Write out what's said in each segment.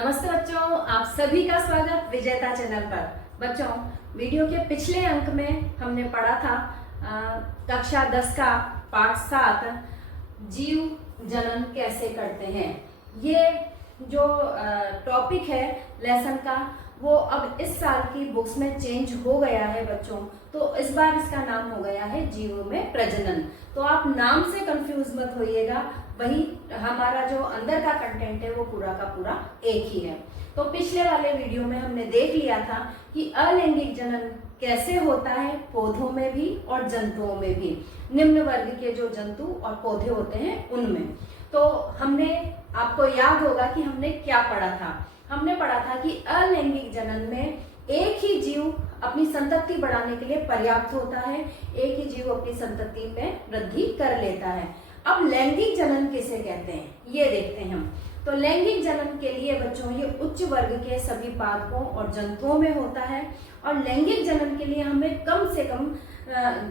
नमस्ते बच्चों, आप सभी का स्वागत विजेता चैनल पर। बच्चों, वीडियो के पिछले अंक में हमने पढ़ा था कक्षा 10 का पाठ 7 जीव जनन कैसे करते हैं। ये जो टॉपिक है लेसन का वो अब इस साल की बुक्स में चेंज हो गया है बच्चों। तो इस बार इसका नाम हो गया है जीवों में प्रजनन। तो आप नाम से कंफ्यूज मत होइएगा, वही हमारा जो अंदर का कंटेंट है वो पूरा का पूरा एक ही है। तो पिछले वाले वीडियो में हमने देख लिया था कि अलैंगिक जनन कैसे होता है पौधों में भी और जंतुओं में भी, निम्न वर्ग के जो जंतु और पौधे होते हैं उनमें। तो हमने, आपको याद होगा कि हमने क्या पढ़ा था। हमने पढ़ा था कि अलैंगिक जनन में एक ही जीव अपनी संतति बढ़ाने के लिए पर्याप्त होता है, एक ही जीव अपनी संतति में वृद्धि कर लेता है। अब लैंगिक जनन किसे कहते हैं ये देखते हैं हम। तो लैंगिक जनन के लिए बच्चों ये उच्च वर्ग के सभी पादपों और जंतुओं में होता है, और लैंगिक जनन के लिए हमें कम से कम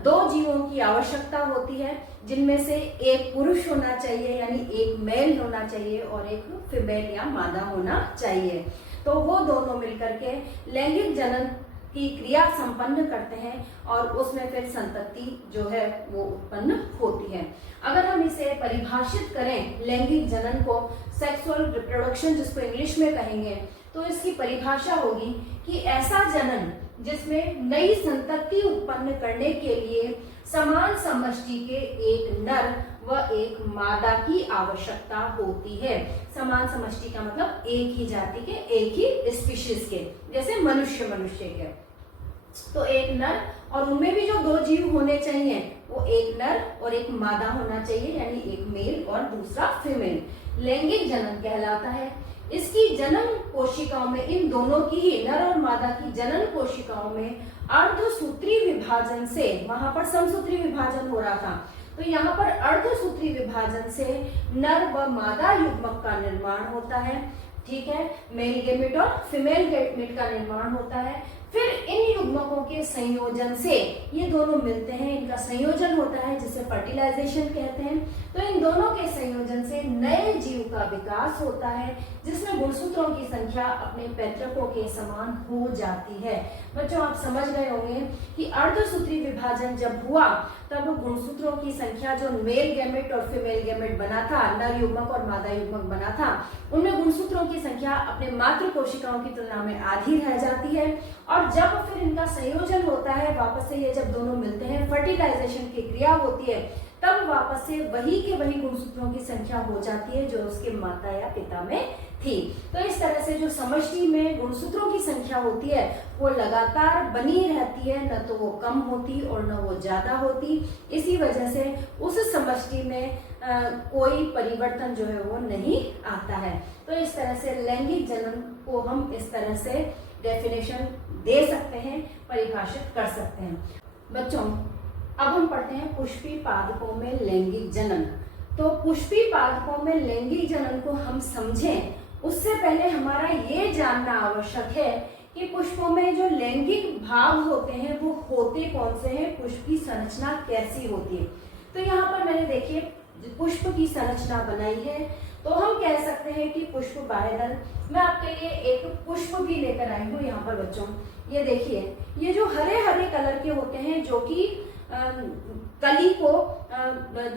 2 जीवों की आवश्यकता होती है, जिनमें से एक पुरुष होना चाहिए यानी एक मेल होना चाहिए और एक फीमेल या मादा होना चाहिए। तो वो दोनों मिलकर के लैंगिक जनन की क्रिया संपन्न करते हैं और उसमें फिर संतति जो है वो उत्पन्न होती है। अगर हम इसे परिभाषित करें लैंगिक जनन को, सेक्सुअल रिप्रोडक्शन जिसको इंग्लिश में कहेंगे, तो इसकी परिभाषा होगी कि ऐसा जनन जिसमें नई संतति उत्पन्न करने के लिए समान समष्टि के एक नर व एक मादा की आवश्यकता होती है। समान समष्टि का मतलब एक ही जाति के, एक ही स्पीशीज के, जैसे मनुष्य के। तो एक नर, और उनमें भी जो 2 जीव होने चाहिए वो एक नर और एक मादा होना चाहिए, यानी एक मेल और दूसरा फीमेल। लैंगिक जनन कहलाता है। इसकी जनन कोशिकाओं में, इन दोनों की ही, नर और मादा की जनन कोशिकाओं में अर्धसूत्री विभाजन से, वहां पर समसूत्री विभाजन हो रहा था, तो यहाँ पर अर्धसूत्री विभाजन से नर व मादा युग्मक का निर्माण होता है। ठीक है, मेल गेमेट और फीमेल गेमेट का निर्माण होता है। फिर इन युग्मकों के संयोजन से ये दोनों मिलते हैं, इनका संयोजन होता है जिसे फर्टिलाइजेशन कहते हैं। तो इन दोनों के संयोजन से नए जीव का विकास होता है, जिसमें गुणसूत्रों की संख्या अपने पैतृकों के समान हो जाती है। बच्चों, आप समझ गए होंगे कि अर्धसूत्री विभाजन जब हुआ तब गुणसूत्रों की संख्या जो मेल गैमेट और फीमेल गैमेट बना था, नर युग्मक और मादा युग्मक बना था, उनमें गुणसूत्रों की संख्या अपने मातृ कोशिकाओं की तुलना में आधी रह जाती है। और जब फिर इनका संयोजन होता है, वापस से ये जब दोनों मिलते हैं, फर्टिलाइजेशन की क्रिया होती है, तब वापस से वही के वही गुणसूत्रों की संख्या हो जाती है जो उसके माता या पिता में थी। तो इस तरह से जो समष्टि में गुणसूत्रों की संख्या होती है वो लगातार बनी रहती है, न तो वो कम होती और न वो ज्यादा होती। इसी वजह से उस समष्टि में कोई परिवर्तन जो है वो नहीं आता है। तो इस तरह से लैंगिक जनन को हम इस तरह से डेफिनेशन दे सकते हैं, परिभाषित कर सकते हैं। बच्चों, अब हम पढ़ते हैं पुष्पी पादपों में लैंगिक जनन। तो पुष्पी पादपों में लैंगिक जनन को हम समझें उससे पहले हमारा ये जानना आवश्यक है कि पुष्पों में जो लैंगिक भाव होते हैं वो होते कौन से हैं, पुष्प की संरचना कैसी होती है। तो यहाँ पर मैंने देखिए पुष्प की संरचना बनाई है। तो हम कह सकते हैं कि पुष्प बाह्यदल। मैं आपके लिए एक पुष्प भी लेकर आई हूँ यहाँ पर बच्चों। ये देखिए, ये जो हरे हरे कलर के होते हैं, जो कि कली को,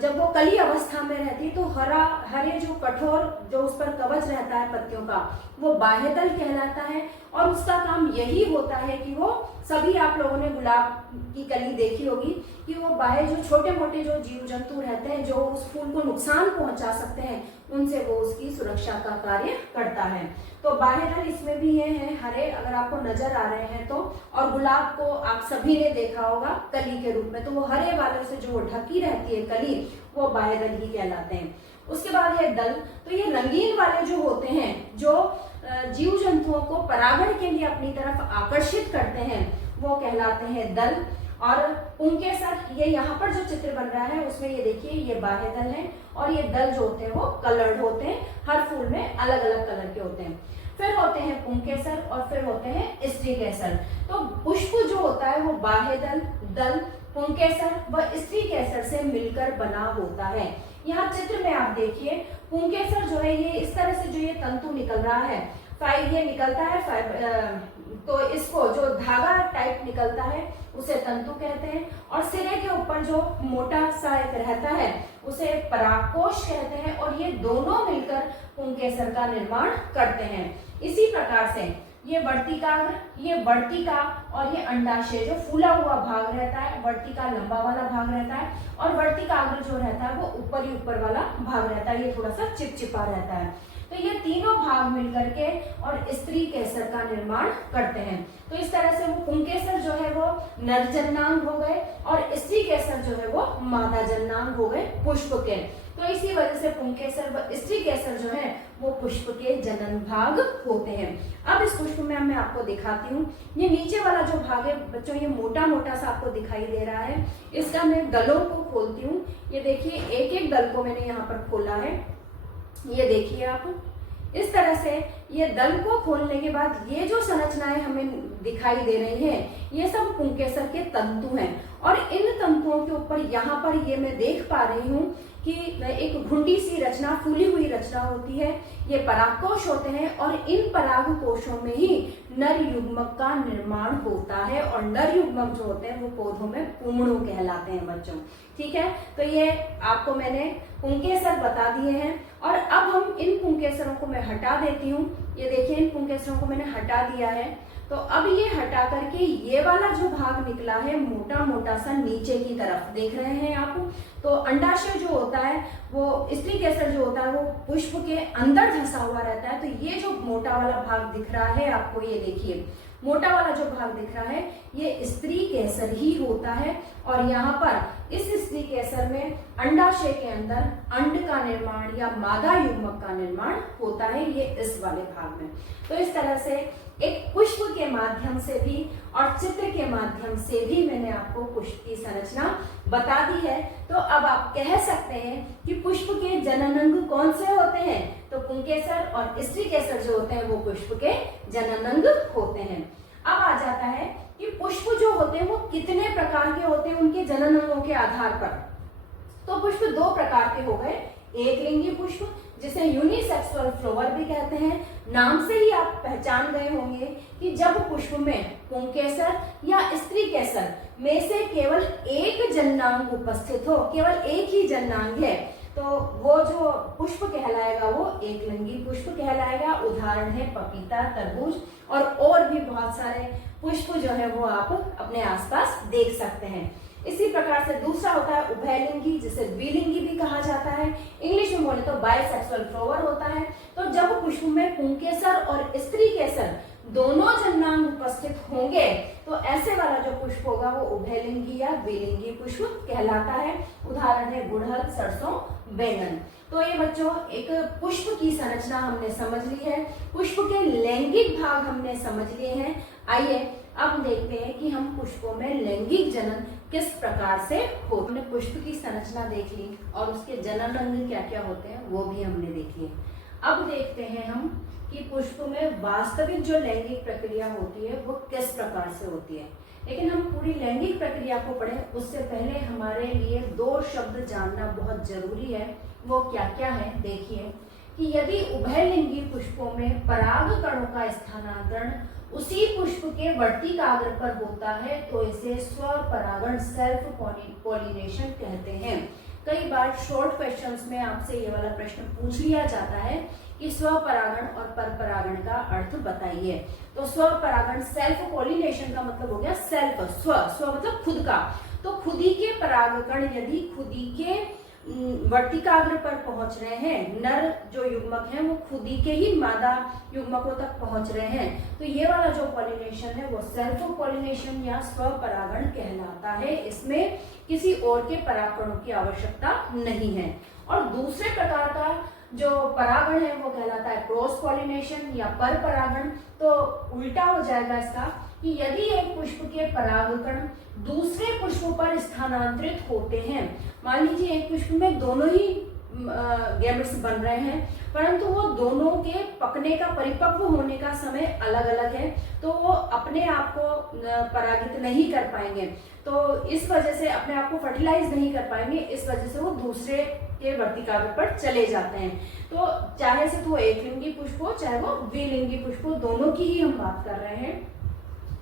जब वो कली अवस्था में रहती है तो हरे जो कठोर जो उस पर कवच रहता है पत्तियों का, वो बाह्यदल कहलाता है। और उसका काम यही होता है कि वो, सभी आप लोगों ने गुलाब की कली देखी होगी कि वो बाह्य जो छोटे मोटे जो जीव जंतु रहते हैं जो उस फूल को नुकसान पहुंचा सकते हैं, उनसे वो उसकी सुरक्षा का कार्य करता है। तो बाह्यदल इसमें भी ये है हरे, अगर आपको नजर आ रहे हैं तो। और गुलाब को आप सभी ने देखा होगा कली के रूप में, तो वो हरे वालों से जो ढकी रहती है कली, वो बाह्यदल ही कहलाते हैं। उसके बाद है दल। तो ये रंगीन वाले जो होते हैं, जो जीव जंतुओं को परागण के लिए अपनी तरफ आकर्षित करते हैं, वो कहलाते हैं दल। और पुंकेसर, ये यहाँ पर जो चित्र बन रहा है उसमें ये देखिए, ये बाह्यदल है, और ये दल जो होते हैं वो कलर्ड होते हैं, हर फूल में अलग अलग कलर के होते हैं। फिर होते हैं पुंकेसर और फिर होते हैं स्त्रीकेसर। तो पुष्प जो होता है वो बाह्यदल, दल, पुंकेसर व स्त्रीकेसर से मिलकर बना होता है। यहाँ चित्र में आप देखिए, पुंकेसर जो है ये इस तरह से जो ये तंतु निकल रहा है, फाइव ये निकलता है तो इसको जो धागा टाइप निकलता है उसे तंतु कहते हैं, और सिरे के ऊपर जो मोटा सा एक रहता है उसे परागकोश कहते हैं, और ये दोनों मिलकर पुंकेसर का निर्माण करते हैं। इसी प्रकार से ये वर्तिकाग्र, ये वर्तिका और ये अंडाशय जो फूला हुआ भाग रहता है, वर्तिका लंबा वाला भाग रहता है और वर्तिकाग्र जो रहता है वो ऊपर वाला भाग रहता है, ये थोड़ा सा चिपचिपा रहता है। तो ये तीनों भाग मिलकर के और स्त्री केसर का निर्माण करते हैं। तो इस तरह से वो पुंकेसर जो है वो नर जननांग हो गए और स्त्री केसर जो है वो मादा जननांग हो गए पुष्प के। तो इसी वजह से पुंकेसर व स्त्री केसर जो है वो पुष्प के जनन भाग होते हैं। अब इस पुष्प में मैं आपको दिखाती हूँ। ये नीचे वाला जो भाग है बच्चों, ये मोटा मोटा सा आपको दिखाई दे रहा है। इसका मैं दलों को खोलती हूँ। ये देखिए, एक एक दल को मैंने यहाँ पर खोला है। ये देखिए आप, इस तरह से ये दल को खोलने के बाद ये जो संरचनाएं हमें दिखाई दे रही हैं, ये सब पुंकेसर के तंतु हैं। और इन तंतुओं के ऊपर यहाँ पर ये मैं देख पा रही हूँ कि एक घुंडी सी रचना, फूली हुई रचना होती है। ये परागकोश होते हैं और इन पराग कोशों में ही नर युग्मक का निर्माण होता है, और नर युग्मक जो होते हैं वो पौधों में पुंगड़ू कहलाते हैं बच्चों। ठीक है, तो ये आपको मैंने पुंकेसर बता दिए हैं। और अब हम इन पुंकेसरों को मैं हटा देती हूँ। ये देखिए, इन पुंकेसरों को मैंने हटा दिया है। तो अब ये हटा करके ये वाला जो भाग निकला है मोटा मोटा सा नीचे की तरफ, देख रहे हैं आप। तो अंडाशय जो होता है वो, स्त्री केसर जो होता है वो पुष्प के अंदर धंसा हुआ रहता है। तो ये जो मोटा वाला भाग दिख रहा है आपको, ये देखिए मोटा वाला जो भाग दिख रहा है ये स्त्री केसर ही होता है। और यहाँ पर इस स्त्री केसर में अंडाशय के अंदर अंड का निर्माण या मादा युग्मक का निर्माण होता है, ये इस वाले भाग में। तो इस तरह से एक पुष्प के माध्यम से भी और चित्र के माध्यम से भी मैंने आपको पुष्प की संरचना बता दी है। तो अब आप कह सकते हैं कि पुष्प के जननांग कौन से होते हैं? तो पुंकेसर और स्त्री केसर जो होते हैं वो पुष्प के जननांग होते हैं। अब आ जाता है कि पुष्प जो होते हैं वो कितने प्रकार के होते हैं उनके जननांगों के आधार पर। तो पुष्प दो प्रकार के हो गए। एक लिंगी पुष्प, जिसे यूनिसेक्सुअल फ्लावर भी कहते हैं। नाम से ही आप पहचान गए होंगे कि जब पुष्प में पुंकेसर या स्त्री केसर में से केवल एक जननांग उपस्थित हो, केवल एक ही जननांग है, तो वो जो पुष्प कहलाएगा वो एक लिंगी पुष्प कहलाएगा। उदाहरण है पपीता, तरबूज और भी बहुत सारे पुष्प जो है वो आप अपने आसपास देख सकते हैं। इसी प्रकार से दूसरा होता है उभयलिंगी, जिसे द्विलिंगी भी कहा जाता है। इंग्लिश में बोले तो बाइसेक्सुअल फ्लावर होता है। तो जब पुष्प में पुंकेसर और स्त्री केसर दोनों जननांग उपस्थित होंगे तो ऐसे वाला जो पुष्प होगा वो उभयलिंगी या द्विलिंगी पुष्प कहलाता है। उदाहरण है गुड़हल, सरसों, बैंगन। तो ये बच्चों एक पुष्प की संरचना हमने समझ ली है, पुष्प के लैंगिक भाग हमने समझ लिए हैं। आइए अब देखते हैं कि हम पुष्पों में लैंगिक जनन किस प्रकार से हो। हमने पुष्प की संरचना देख ली और उसके जननांग क्या क्या होते हैं वो भी हमने देख लिए। अब देखते हैं हम कि पुष्प में वास्तविक जो लैंगिक प्रक्रिया होती है वो किस प्रकार से होती है। लेकिन हम पूरी लैंगिक प्रक्रिया को पढ़ें उससे पहले हमारे लिए दो शब्द जानना बहुत जरूरी है। वो क्या क्या है? देखिए कि यदि उभयलिंगी पुष्पों में पराग कणों का स्थानांतरण उसी पुष्प के वर्तिकाग्र पर होता है तो इसे स्वपरागण, सेल्फ पॉलिनेशन कहते हैं। कई बार शॉर्ट क्वेश्चंस में आपसे ये वाला प्रश्न पूछ लिया जाता है कि स्वपरागण और परपरागण का अर्थ बताइए। तो स्वपरागण, सेल्फ पॉलिनेशन का मतलब हो गया सेल्फ, स्व मतलब खुद का। तो खुदी के परागकण यदि खुदी के वर्तिकाग्र पर पहुंच रहे हैं, नर जो युग्मक हैं वो खुदी के ही मादा युग्मकों तक पहुंच रहे हैं, तो ये वाला जो पॉलिनेशन है वो सेल्फ पॉलिनेशन या स्वपरागण कहलाता है। इसमें किसी और के परागकणों की आवश्यकता नहीं है। और दूसरे प्रकार का जो परागण है वो कहलाता है क्रॉस पॉलिनेशन या पर परागण। तो उल्टा हो जाएगा इसका कि यदि एक पुष्प के परागकण दूसरे पुष्प पर स्थानांतरित होते हैं, मान लीजिए एक पुष्प में दोनों ही गैमेट्स बन रहे हैं परंतु वो दोनों के पकने का, परिपक्व होने का समय अलग अलग है, तो वो अपने आप को परागित नहीं कर पाएंगे। तो इस वजह से अपने आप को फर्टिलाइज नहीं कर पाएंगे, इस वजह से वो दूसरे के वर्तिकाग्र पर चले जाते हैं। तो चाहे से तो एक लिंगी पुष्प हो चाहे वो द्विलिंगी पुष्प हो, दोनों की ही हम बात कर रहे हैं।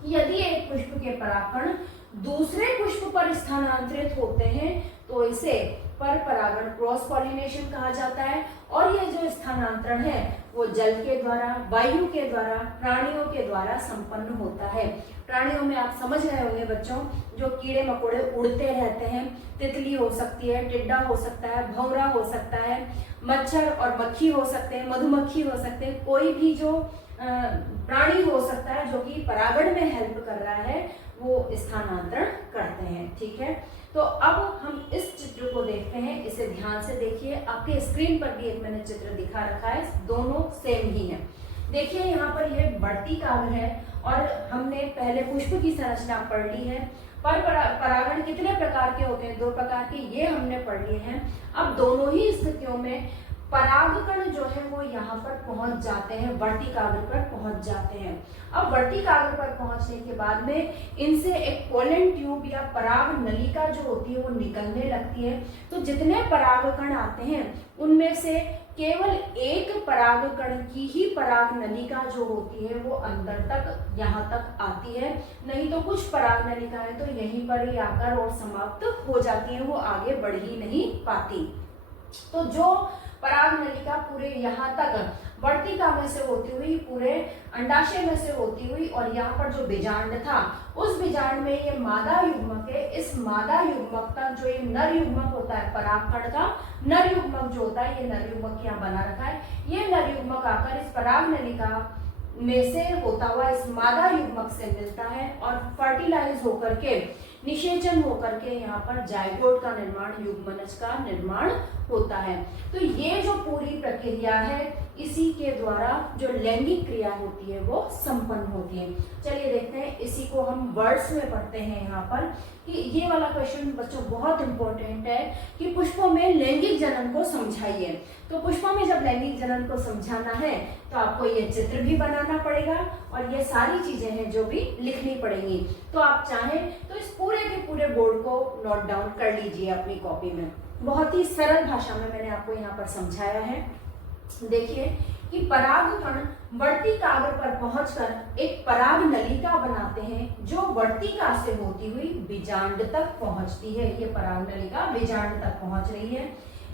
यदि एक पुष्प के परागकण दूसरे पुष्प पर स्थानांतरित होते हैं तो इसे पर परागण क्रॉस पॉलिनेशन कहा जाता है। और ये जो स्थानांतरण है वो जल के द्वारा, वायु के द्वारा, प्राणियों के द्वारा संपन्न होता है। प्राणियों में आप समझ रहे होंगे बच्चों, जो कीड़े मकोड़े उड़ते रहते हैं, तितली हो सकती है, टिड्डा हो सकता है, भंवरा हो सकता है, मच्छर और मक्खी हो सकते हैं, मधुमक्खी हो सकते हैं, कोई भी जो प्राणी हो सकता है जो कि परागण में हेल्प कर रहा है वो स्थानांतरण करते हैं। ठीक है, तो अब हम इस चित्र को देखते हैं, इसे ध्यान से देखिए। आपके स्क्रीन पर भी एक मैंने चित्र दिखा रखा है, दोनों सेम ही है। देखिए यहाँ पर ये वर्तिकाग्र है और हमने पहले पुष्प की संरचना पढ़ ली है। पर परागण कितने प्रकार के होते हैं? 2 प्रकार के, ये हमने पढ़ लिए हैं। अब दोनों ही स्थितियों में परागकण जो है वो यहाँ पर पहुंच जाते हैं, वर्तिकाग्र पर पहुंच जाते हैं। अब वर्तिकाग्र पर पहुंचने के बाद में इनसे एक पोलन ट्यूब या पराग नलिका जो होती है वो निकलने लगती है। तो जितने परागकण आते हैं उनमें से केवल एक परागकण की ही पराग नलिका जो होती है वो अंदर तक यहाँ तक आती है, नहीं तो कुछ पराग नलिकाएं तो यहीं पर ही आकर और समाप्त हो जाती हैं, वो आगे बढ़ ही नहीं पाती। तो जो पराग नलिका पूरे यहाँ तक वर्तिका में से होती हुई, पूरे अंडाशय में से होती हुई और यहाँ पर जो बीजांड था उस बीजांड में ये मादा युग्मक है। इस मादा युग्मक तक जो ये नर युग्मक होता है, परागकण का नर युग्मक जो होता है, ये नर युग्मक यहाँ बना रखा है, ये नर युग्मक आकर इस पराग नलिका में से होता हुआ इस मादा युग्मक से मिलता है और फर्टिलाइज होकर के, निषेचन होकर के यहाँ पर जायगोट का निर्माण, युग्मनज का निर्माण होता है। तो ये जो पूरी प्रक्रिया है इसी के द्वारा जो लैंगिक क्रिया होती है वो संपन्न होती है। चलिए देखते हैं, इसी को हम वर्ड्स में पढ़ते हैं यहाँ पर कि ये वाला क्वेश्चन बच्चों बहुत इंपॉर्टेंट है कि पुष्पों में लैंगिक जनन को समझाइए। तो पुष्पों में जब लैंगिक जनन को समझाना है तो आपको ये चित्र भी बनाना पड़ेगा और ये सारी चीजें हैं जो भी लिखनी पड़ेंगी। तो आप चाहें तो इस पूरे के पूरे बोर्ड को नोट डाउन कर लीजिए अपनी कॉपी में। बहुत ही सरल भाषा में मैंने आपको यहाँ पर समझाया है। देखिए कि परागकण वर्तिकाग्र पर पहुंचकर एक पराग नलिका बनाते हैं जो वर्तिका से होती हुई बीजांड तक पहुंचती है। ये पराग नलिका बीजांड तक पहुंच रही है।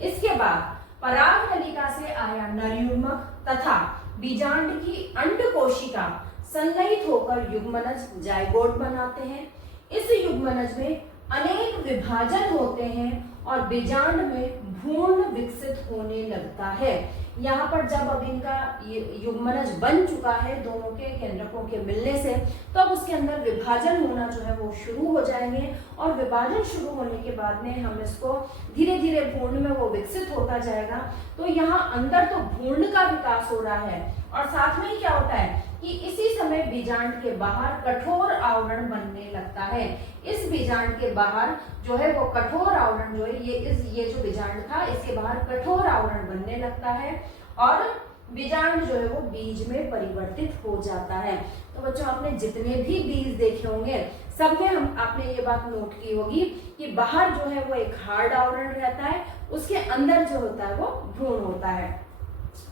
इसके बाद पराग नलिका से आया नर युग्मक तथा बीजांड की अंड कोशिका संलयित होकर युग्मनज जायगोट बनाते हैं। इस युग्मनज में अनेक विभाजन होते हैं और बीजांड में भ्रूण विकसित होने लगता है। यहाँ पर जब अब इनका युग्मनज बन चुका है दोनों के केंद्रकों के मिलने से, तो अब उसके अंदर विभाजन होना जो है वो शुरू हो जाएंगे और विभाजन शुरू होने के बाद में हम इसको धीरे धीरे भ्रूण में वो विकसित होता जाएगा। तो यहाँ अंदर तो भ्रूण का विकास हो रहा है और साथ में ही क्या होता है कि इसी समय बीजांड के बाहर कठोर आवरण बनने लगता है। इस बीजांड के बाहर जो है वो कठोर आवरण जो है ये जो बीजांड था इसके बाहर कठोर आवरण बनने लगता है और बीजांड जो है वो बीज में परिवर्तित हो जाता है। तो बच्चों आपने जितने भी बीज देखे होंगे सब में आपने ये बात नोट की होगी कि बाहर जो है वो एक हार्ड आवरण रहता है, उसके अंदर जो होता है वो भ्रूण होता है।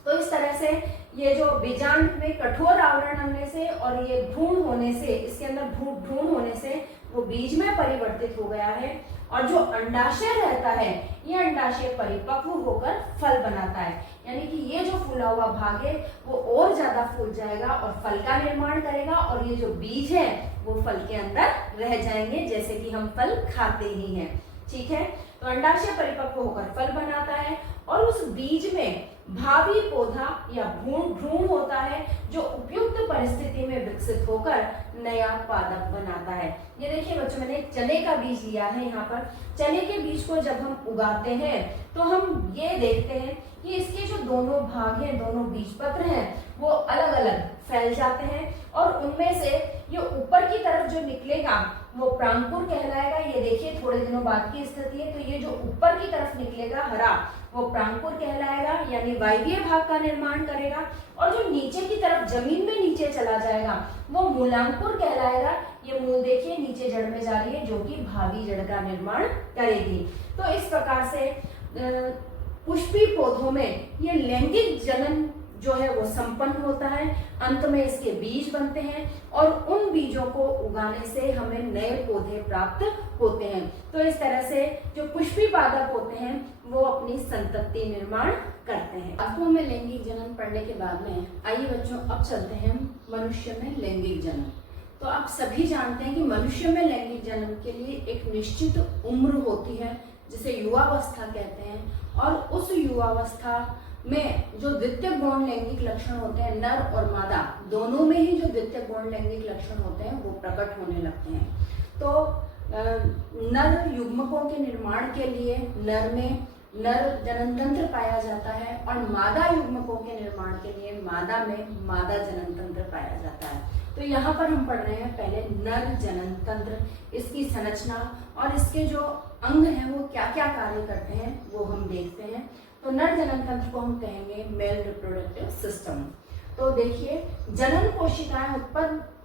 तो इस तरह से ये जो बीजांड में कठोर आवरण होने से और ये भ्रूण होने से, इसके अंदर भ्रूण होने से वो बीज में परिवर्तित हो गया है और जो अंडाशय रहता है ये अंडाशय परिपक्व होकर फल बनाता है। यानी कि ये जो फूला हुआ भाग है वो और ज्यादा फूल जाएगा और फल का निर्माण करेगा और ये जो बीज है वो फल के अंदर रह जाएंगे, जैसे कि हम फल खाते ही हैं। ठीक है, तो अंडाशय परिपक्व होकर फल बनाता है और उस बीज में भावी पौधा या भ्रूण होता है जो उपयुक्त परिस्थिति में विकसित होकर नया पादप बनाता है। ये देखिए बच्चों, मैंने चने का बीज लिया है यहाँ पर। चने के बीज को जब हम उगाते हैं तो हम ये देखते हैं कि इसके जो दोनों भाग हैं, दोनों बीजपत्र हैं, वो अलग अलग फैल जाते हैं और उनमें से ये ऊपर की तरफ जो निकलेगा वो प्रांकुर कहलाएगा। ये देखिए थोड़े दिनों बाद की स्थिति है, तो ये जो ऊपर की तरफ निकलेगा हरा वो प्रांकुर कहलाएगा, यानी वायवीय भाग का निर्माण करेगा। और जो नीचे की तरफ जमीन में नीचे चला जाएगा वो मूलांकुर कहलाएगा। ये मूल देखिए नीचे जड़ में जा रही है जो कि भावी जड़ का निर्माण करेगी। तो इस प्रकार से पुष्पी पौधों में ये लैंगिक जनन जो है वो संपन्न होता है। अंत में इसके बीज बनते हैं और उन बीजों को उगाने से हमें नए पौधे प्राप्त होते हैं। तो इस तरह से जो पुष्पी पादप होते हैं वो अपनी संतति निर्माण करते हैं। अर्थों में लैंगिक जनन पढ़ने के बाद में आइए बच्चों अब चलते हैं मनुष्य में लैंगिक जनन। तो आप सभी जानते हैं कि मनुष्य में लैंगिक जनन के लिए एक निश्चित उम्र होती है जिसे युवावस्था कहते हैं, और उस युवावस्था में जो द्वितीय गौण लैंगिक लक्षण होते हैं, नर और मादा दोनों में ही जो द्वितीय गौण लैंगिक लक्षण होते हैं वो प्रकट होने लगते हैं। तो नर युग्मकों के निर्माण के लिए नर में नर जनन तंत्र पाया जाता है और मादा युग्मकों के निर्माण के लिए मादा में मादा जनन तंत्र पाया जाता है। तो यहाँ पर हम पढ़ रहे हैं पहले नर जनन तंत्र, इसकी संरचना और इसके जो अंग हैं वो क्या क्या कार्य करते हैं वो हम देखते हैं। तो नर जनन तंत्र को हम कहेंगे मेल रिप्रोडक्टिव सिस्टम। तो देखिए, जनन कोशिकाएं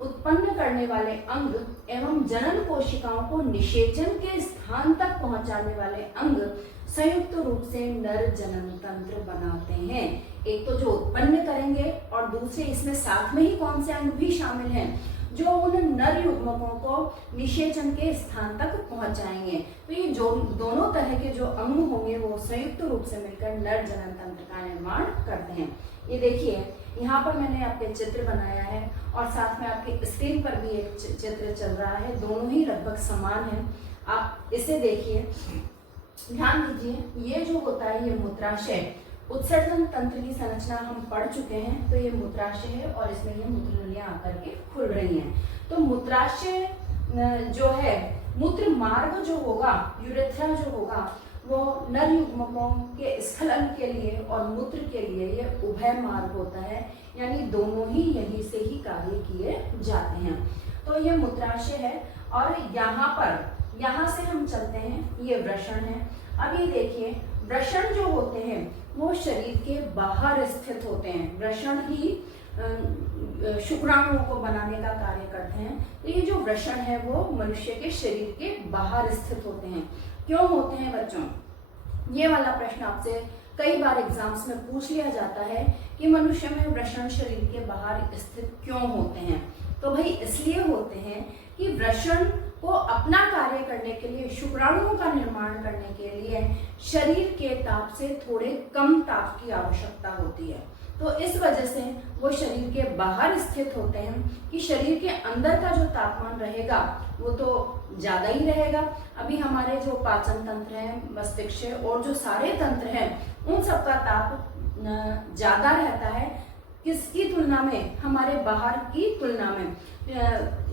उत्पन्न करने वाले अंग एवं जनन कोशिकाओं को निषेचन के स्थान तक पहुंचाने वाले अंग संयुक्त रूप से नर जनन तंत्र बनाते हैं। एक तो जो उत्पन्न करेंगे और दूसरे इसमें साथ में ही कौन से अंग भी शामिल हैं जो उन नर युग्मकों को निषेचन के स्थान तक पहुंचाएंगे। तो ये जो दोनों तरह के जो अंग होंगे वो संयुक्त रूप से मिलकर नर जनन तंत्र का निर्माण करते हैं। ये देखिए, यहाँ पर मैंने आपके चित्र बनाया है और साथ में आपके स्क्रीन पर भी एक चित्र चल रहा है, दोनों ही लगभग समान है। आप इसे देखिए, ध्यान दीजिए, ये जो होता है ये मूत्राशय, उत्सर्जन तंत्र की संरचना हम पढ़ चुके हैं। तो ये मूत्राशय है और इसमें ये मूत्रनलियां आकर के खुल रही हैं। तो मूत्राशय जो है, मूत्र मार्ग जो होगा, यूरेथ्रा जो होगा, वो नर युग्मकों के स्खलन के लिए और मूत्र के लिए ये उभय मार्ग होता है, यानी दोनों ही यहीं से ही कार्य किए जाते हैं। तो ये मूत्राशय है और यहाँ से हम चलते हैं, ये वृषण है। अब ये देखिए, वृषण जो होते हैं वो शरीर के बाहर स्थित होते हैं। वृषण ही शुक्राणुओं को बनाने का कार्य करते हैं। तो ये जो वृषण है वो मनुष्य के शरीर के बाहर स्थित होते हैं। क्यों होते हैं बच्चों? ये वाला प्रश्न आपसे कई बार एग्जाम्स में पूछ लिया जाता है कि मनुष्य में वृषण शरीर के बाहर स्थित क्यों होते हैं। तो भाई इसलिए होते हैं कि वृषण को अपना कार्य करने के लिए, शुक्राणुओं का निर्माण करने के लिए शरीर के ताप से थोड़े कम ताप की आवश्यकता होती है। तो इस वजह से वो शरीर के बाहर स्थित होते हैं कि शरीर के अंदर का जो तापमान रहेगा वो तो ज्यादा ही रहेगा। अभी हमारे जो पाचन तंत्र है, मस्तिष्क और जो सारे तंत्र हैं उन सबका ताप ज्यादा रहता है। किसकी तुलना में? हमारे बाहर की तुलना में,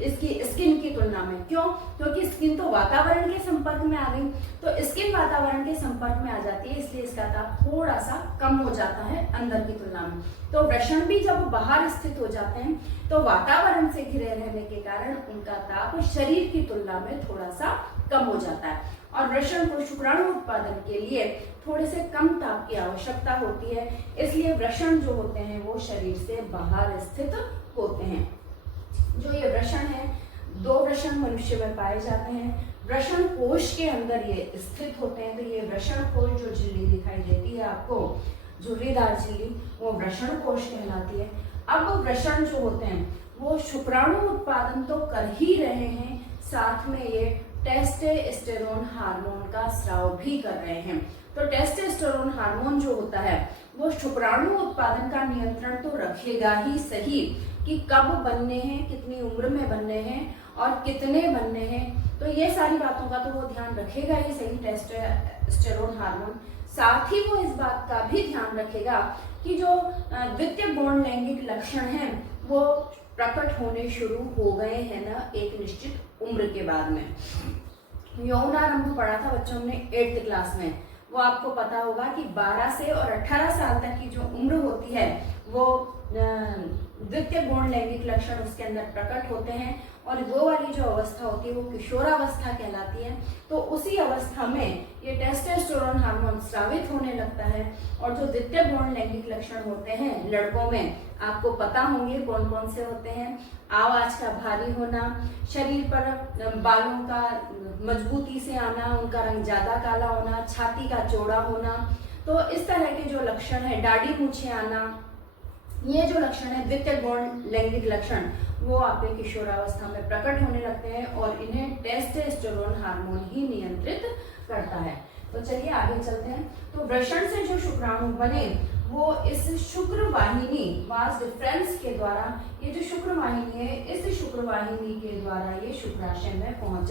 इसकी स्किन की तुलना में। क्यों? क्योंकि स्किन तो वातावरण के संपर्क में आ गई, तो स्किन वातावरण के संपर्क में आ जाती है, इसलिए इसका ताप थोड़ा सा कम हो जाता है अंदर की तुलना में। तो वृषण भी जब बाहर स्थित हो जाते हैं तो वातावरण से घिरे रहने के कारण उनका ताप शरीर की तुलना में थोड़ा सा कम हो जाता है। और वृषण को शुक्राणु उत्पादन के लिए थोड़े से कम ताप की आवश्यकता होती है, इसलिए वृषण जो होते हैं वो शरीर से बाहर स्थित होते हैं। जो ये वृषण है, 2 वृषण मनुष्य में पाए जाते हैं। वृषण कोश के अंदर ये स्थित होते हैं। तो ये वृषण कोश जो झिल्ली दिखाई देती है आपको, झुर्रीदार झिल्ली, वो वृषण कोश कहलाती है। अब वृषण जो होते हैं वो शुक्राणु उत्पादन तो कर ही रहे हैं, साथ में ये टेस्टोस्टेरोन हार्मोन का स्राव भी कर रहे हैं। तो टेस्टोस्टेरोन हार्मोन जो होता है वो शुक्राणु उत्पादन का नियंत्रण तो रखेगा ही सही कि कब बनने हैं, कितनी उम्र में बनने हैं और कितने बनने हैं। तो ये सारी बातों का तो वो ध्यान रखेगा ही सही टेस्टोस्टेरोन हार्मोन। साथ ही वो इस बात का भी ध्यान रखेगा कि जो द्वितीय गौण लैंगिक लक्षण हैं वो प्रकट होने शुरू हो गए हैं ना एक निश्चित उम्र के बाद में। यौनारंभ पढ़ा था बच्चों ने 8th क्लास में, वो आपको पता होगा कि 12 से और 18 साल तक की जो उम्र होती है वो द्वितीय गौण लैंगिक लक्षण उसके अंदर प्रकट होते हैं और वो वाली जो अवस्था होती है वो किशोरावस्था कहलाती है। तो उसी अवस्था में ये टेस्टोस्टेरोन हार्मोन स्रावित होने लगता है और जो द्वितीय गौण लैंगिक लक्षण होते हैं लड़कों में आपको पता होंगे कौन कौन से होते हैं। आवाज का भारी होना, शरीर पर बालों का मजबूती से आना, उनका रंग ज्यादा काला होना, छाती का चौड़ा होना, तो इस तरह के जो लक्षण है, दाढ़ी मूछें आना, ये जो लक्षण है द्वितीयक गौण लैंगिक लक्षण, वो आपके किशोरावस्था में प्रकट होने लगते हैं और इन्हें टेस्टोस्टेरोन हार्मोन ही नियंत्रित करता है। तो चलिए आगे चलते हैं। तो वृषण से जो शुक्राणु बने वो इस शुक्र वाहिनी वास डिफरेंस के द्वारा, ये जो शुक्र वाहिनी है इस शुक्र वाहिनी के द्वारा ये शुक्राशय में पहुंच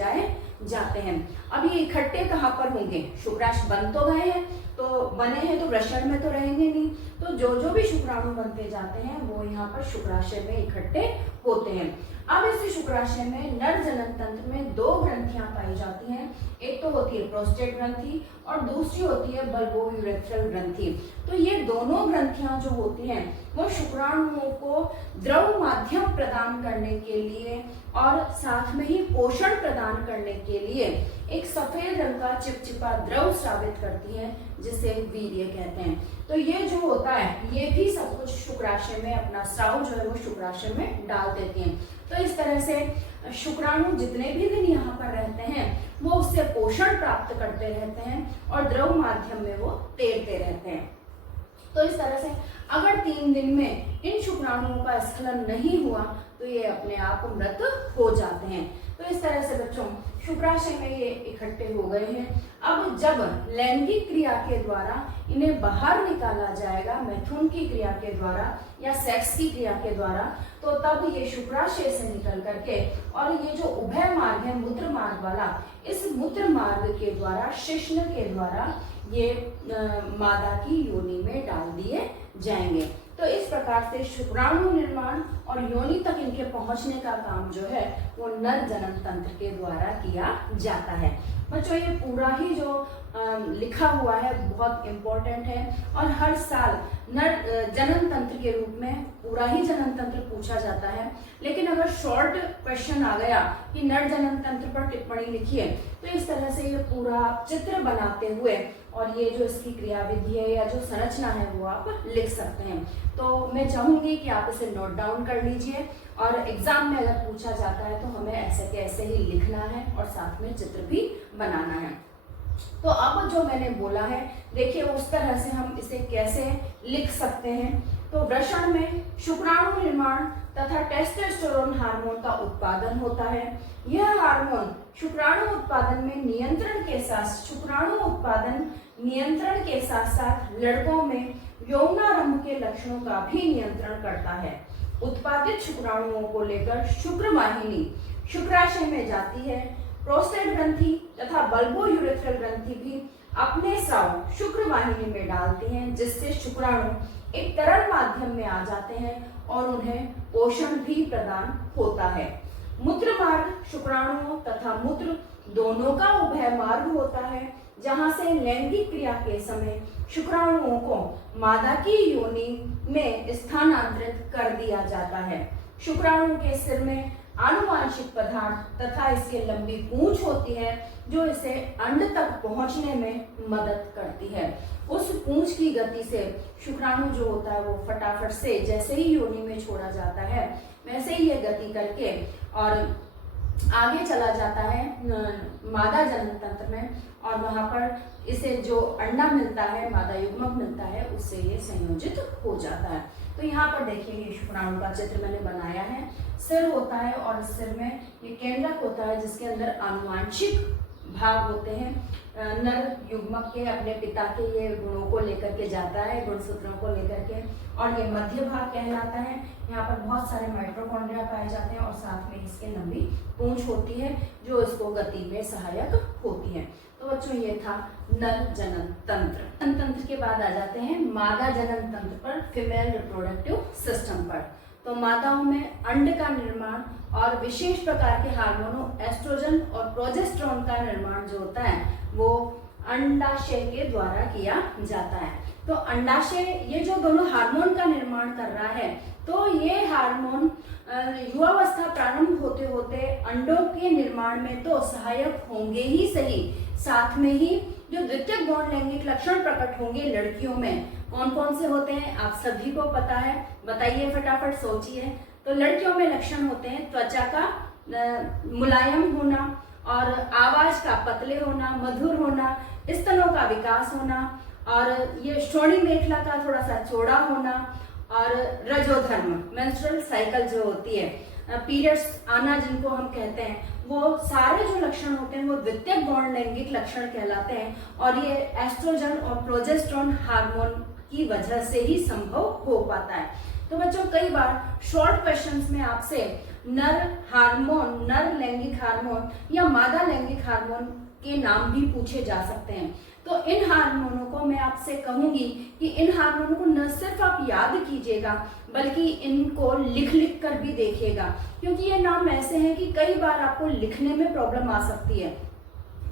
जाते हैं। अब ये इकट्ठे कहाँ पर होंगे? शुक्राशय बन तो गए हैं, तो बने हैं तो वृषण में तो रहेंगे नहीं, तो जो भी शुक्राणु बनते जाते हैं वो यहाँ पर शुक्राशय में इकट्ठे होते हैं। अब इस शुक्राशय में नर जनन तंत्र में दो ग्रंथियां पाई जाती हैं, एक तो होती है प्रोस्टेट ग्रंथि और दूसरी होती है बल्बोयूरेथ्रल ग्रंथि। तो ये दोनों ग्रंथियां जो होती हैं वो शुक्राणुओं को द्रव माध्यम प्रदान करने के लिए और साथ में ही पोषण प्रदान करने के लिए एक सफेद रंग का चिपचिपा द्रव स्रावित करती है जिसे वीर्य कहते हैं। तो ये जो होता है ये भी सब कुछ शुक्राशय में अपना स्राव जो है वो शुक्राशय में डाल देती हैं। तो इस तरह से शुक्राणु जितने भी दिन यहाँ पर रहते हैं वो उससे पोषण प्राप्त करते रहते हैं और द्रव माध्यम में वो तैरते रहते हैं। तो इस तरह से अगर 3 दिन में इन शुक्राणुओं का स्खलन नहीं हुआ तो ये अपने आप मृत हो जाते हैं। तो इस तरह से बच्चों शुक्राशय में ये इकट्ठे हो गए हैं। अब जब लैंगिक क्रिया के द्वारा इन्हें बाहर निकाला जाएगा, मैथुन की क्रिया के द्वारा या सेक्स की क्रिया के द्वारा, तो तब ये शुक्राशय से निकल करके और ये जो उभय मार्ग है मूत्र मार्ग वाला, इस मूत्र मार्ग के द्वारा शिश्न के द्वारा ये मादा की योनि में डाल दिए जाएंगे। तो इस प्रकार से शुक्राणु निर्माण और योनि तक इनके पहुंचने का काम जो है वो नर जनन तंत्र के द्वारा किया जाता है। बच्चों ये पूरा ही जो लिखा हुआ है बहुत इम्पोर्टेंट है और हर साल नर जनन तंत्र के रूप में पूरा ही जनन तंत्र पूछा जाता है। लेकिन अगर शॉर्ट क्वेश्चन आ गया कि नर जनन तंत्र पर टिप्पणी लिखिए, तो इस तरह से ये पूरा चित्र बनाते हुए और ये जो इसकी क्रियाविधि है या जो संरचना है वो आप लिख सकते हैं। तो मैं चाहूंगी कि आप इसे नोट डाउन कर लीजिए और एग्जाम में अगर पूछा जाता है तो हमें ऐसे के ऐसे ही लिखना है और साथ में चित्र भी बनाना है। तो अब जो मैंने बोला है देखिए उस तरह से हम इसे कैसे लिख सकते हैं। तो वृषण में शुक्राणु निर्माण तथा टेस्टोस्टेरोन हार्मोन का उत्पादन होता है। यह हार्मोन शुक्राणु उत्पादन में नियंत्रण के साथ साथ लड़कों में यौनारंभ के लक्षणों का भी नियंत्रण करता है। उत्पादित शुक्राणुओं को लेकर शुक्र वाहिनी शुक्राशय में जाती है। प्रोस्टेट ग्रंथि तथा बल्बोयूरेथ्रल ग्रंथि भी अपने स्राव शुक्र वाहिनी में डालती हैं, जिससे शुक्राणु एक तरल माध्यम में आ जाते हैं और उन्हें पोषण भी प्रदान होता है। मूत्र मार्ग शुक्राणुओं तथा मूत्र दोनों का उभय मार्ग होता है, जहां से लैंगिक क्रिया के समय शुक्राणुओं को मादा की योनि में स्थानांतरित कर दिया जाता है। शुक्राणु के सिर में आनुवांशिक पदार्थ तथा इसके लंबी पूंछ होती है जो इसे अंड तक पहुंचने में मदद करती है। उस पूंछ की गति से शुक्राणु जो होता है वो फटाफट से जैसे ही योनि में छोड़ा जाता है वैसे ही ये गति करके और आगे चला जाता है मादा जनन तंत्र में और वहां पर इसे जो अंडा मिलता है, मादा युग्मक मिलता है, उससे ये संयोजित हो जाता है। तो यहाँ पर देखिए ये शुक्राणु का चित्र मैंने बनाया है। सिर होता है और सिर में ये केंद्रक होता है जिसके अंदर आनुवांशिक भाग होते हैं। नर युग्मक के अपने पिता के ये गुणों को लेकर के जाता है, गुणसूत्रों को लेकर के, और ये मध्य भाग कहलाता है। यहाँ पर बहुत सारे माइटोकॉन्ड्रिया पाए जाते हैं और साथ में इसके लंबी पूंछ होती है जो इसको गति में सहायक होती है। तो बच्चों ये था नर जनन तंत्र। जनन तंत्र के बाद आ जाते हैं मादा जनन तंत्र पर, फीमेल रिप्रोडक्टिव सिस्टम पर। तो मादाओं में अंड का निर्माण और विशेष प्रकार के हार्मोनों एस्ट्रोजन और प्रोजेस्टेरोन का निर्माण जो होता है वो अंडाशय के द्वारा किया जाता है। तो अंडाशय ये जो दोनों हार्मोन का निर्माण कर रहा है, तो ये हार्मोन युवावस्था प्रारंभ होते होते अंडों के निर्माण में तो सहायक होंगे ही सही, साथ में ही जो द्वितीयक गौण लैंगिक लक्षण प्रकट होंगे लड़कियों में कौन कौन से होते हैं आप सभी को पता है, बताइए फटाफट सोचिए। तो लड़कियों में लक्षण होते हैं त्वचा का मुलायम होना और आवाज का पतले होना, मधुर होना, स्तनों का विकास होना और ये श्रोणी मेखला का थोड़ा सा चौड़ा होना, और रजोधर्म मेंस्ट्रुअल साइकिल जो होती है, पीरियड्स आना जिनको हम कहते हैं, वो सारे जो लक्षण होते हैं वो द्वितीयक गौण लैंगिक लक्षण कहलाते हैं, और ये एस्ट्रोजन और प्रोजेस्टेरोन हार्मोन की वजह से ही संभव हो पाता है। तो बच्चों कई बार शॉर्ट क्वेश्चंस में आपसे नर हार्मोन, नर लैंगिक हार्मोन या मादा लैंगिक हार्मोन के नाम भी पूछे जा सकते हैं। तो इन हार्मोनों को मैं आपसे कहूंगी कि इन हार्मोनों को न सिर्फ आप याद कीजिएगा बल्कि इनको लिख लिख कर भी देखिएगा, क्योंकि ये नाम ऐसे हैं कि कई बार आपको लिखने में प्रॉब्लम आ सकती है।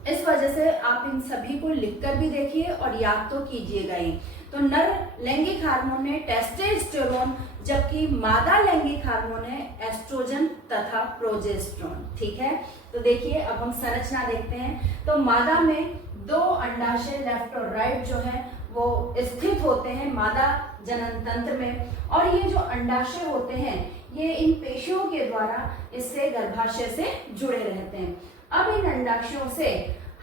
इस वजह से आप इन सभी को लिखकर भी देखिए और याद तो कीजिएगा ही। तो नर लैंगिक हार्मोन है टेस्टोस्टेरोन, जबकि मादा लैंगिक हार्मोन है एस्ट्रोजन तथा प्रोजेस्टेरोन। ठीक है, तो देखिए अब हम संरचना देखते हैं। तो मादा में 2 अंडाशय लेफ्ट और राइट जो है वो स्थित होते हैं मादा जनन तंत्र में, और ये जो अंडाशय होते हैं ये इन पेशियों के द्वारा इससे गर्भाशय से जुड़े रहते हैं। अब इन अंडाशयों से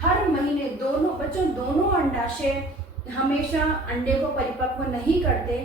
हर महीने दोनों अंडाशय हमेशा अंडे को परिपक्व नहीं करते।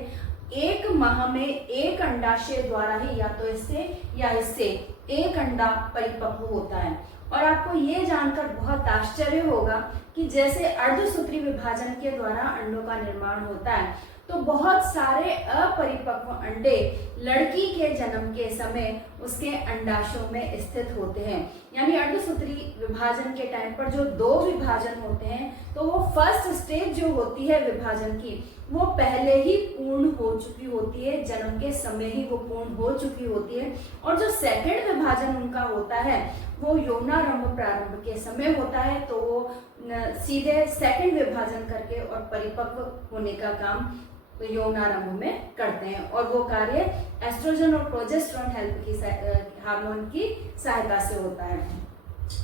1 माह में एक अंडाशय द्वारा ही या तो इससे एक अंडा परिपक्व होता है। और आपको ये जानकर बहुत आश्चर्य होगा कि जैसे अर्धसूत्री विभाजन के द्वारा अंडों का निर्माण होता है, तो बहुत सारे अपरिपक्व अंडे लड़की के जन्म के समय उसके अंडाशयों में स्थित होते हैं। यानी अर्धसूत्री विभाजन के टाइम पर जो 2 विभाजन होते हैं, तो वो फर्स्ट स्टेज जो होती है विभाजन की, वो पहले ही पूर्ण हो चुकी होती है, जन्म के समय ही वो पूर्ण हो चुकी होती है। और जो सेकंड विभाजन उनका होता है वो यौनारंभ प्रारंभ के समय होता है, तो वो सीधे सेकंड विभाजन करके और परिपक्व होने का काम तो यौनारंभ में करते हैं, और वो कार्य एस्ट्रोजन और प्रोजेस्टेरोन हेल्प की हार्मोन की सहायता से होता है।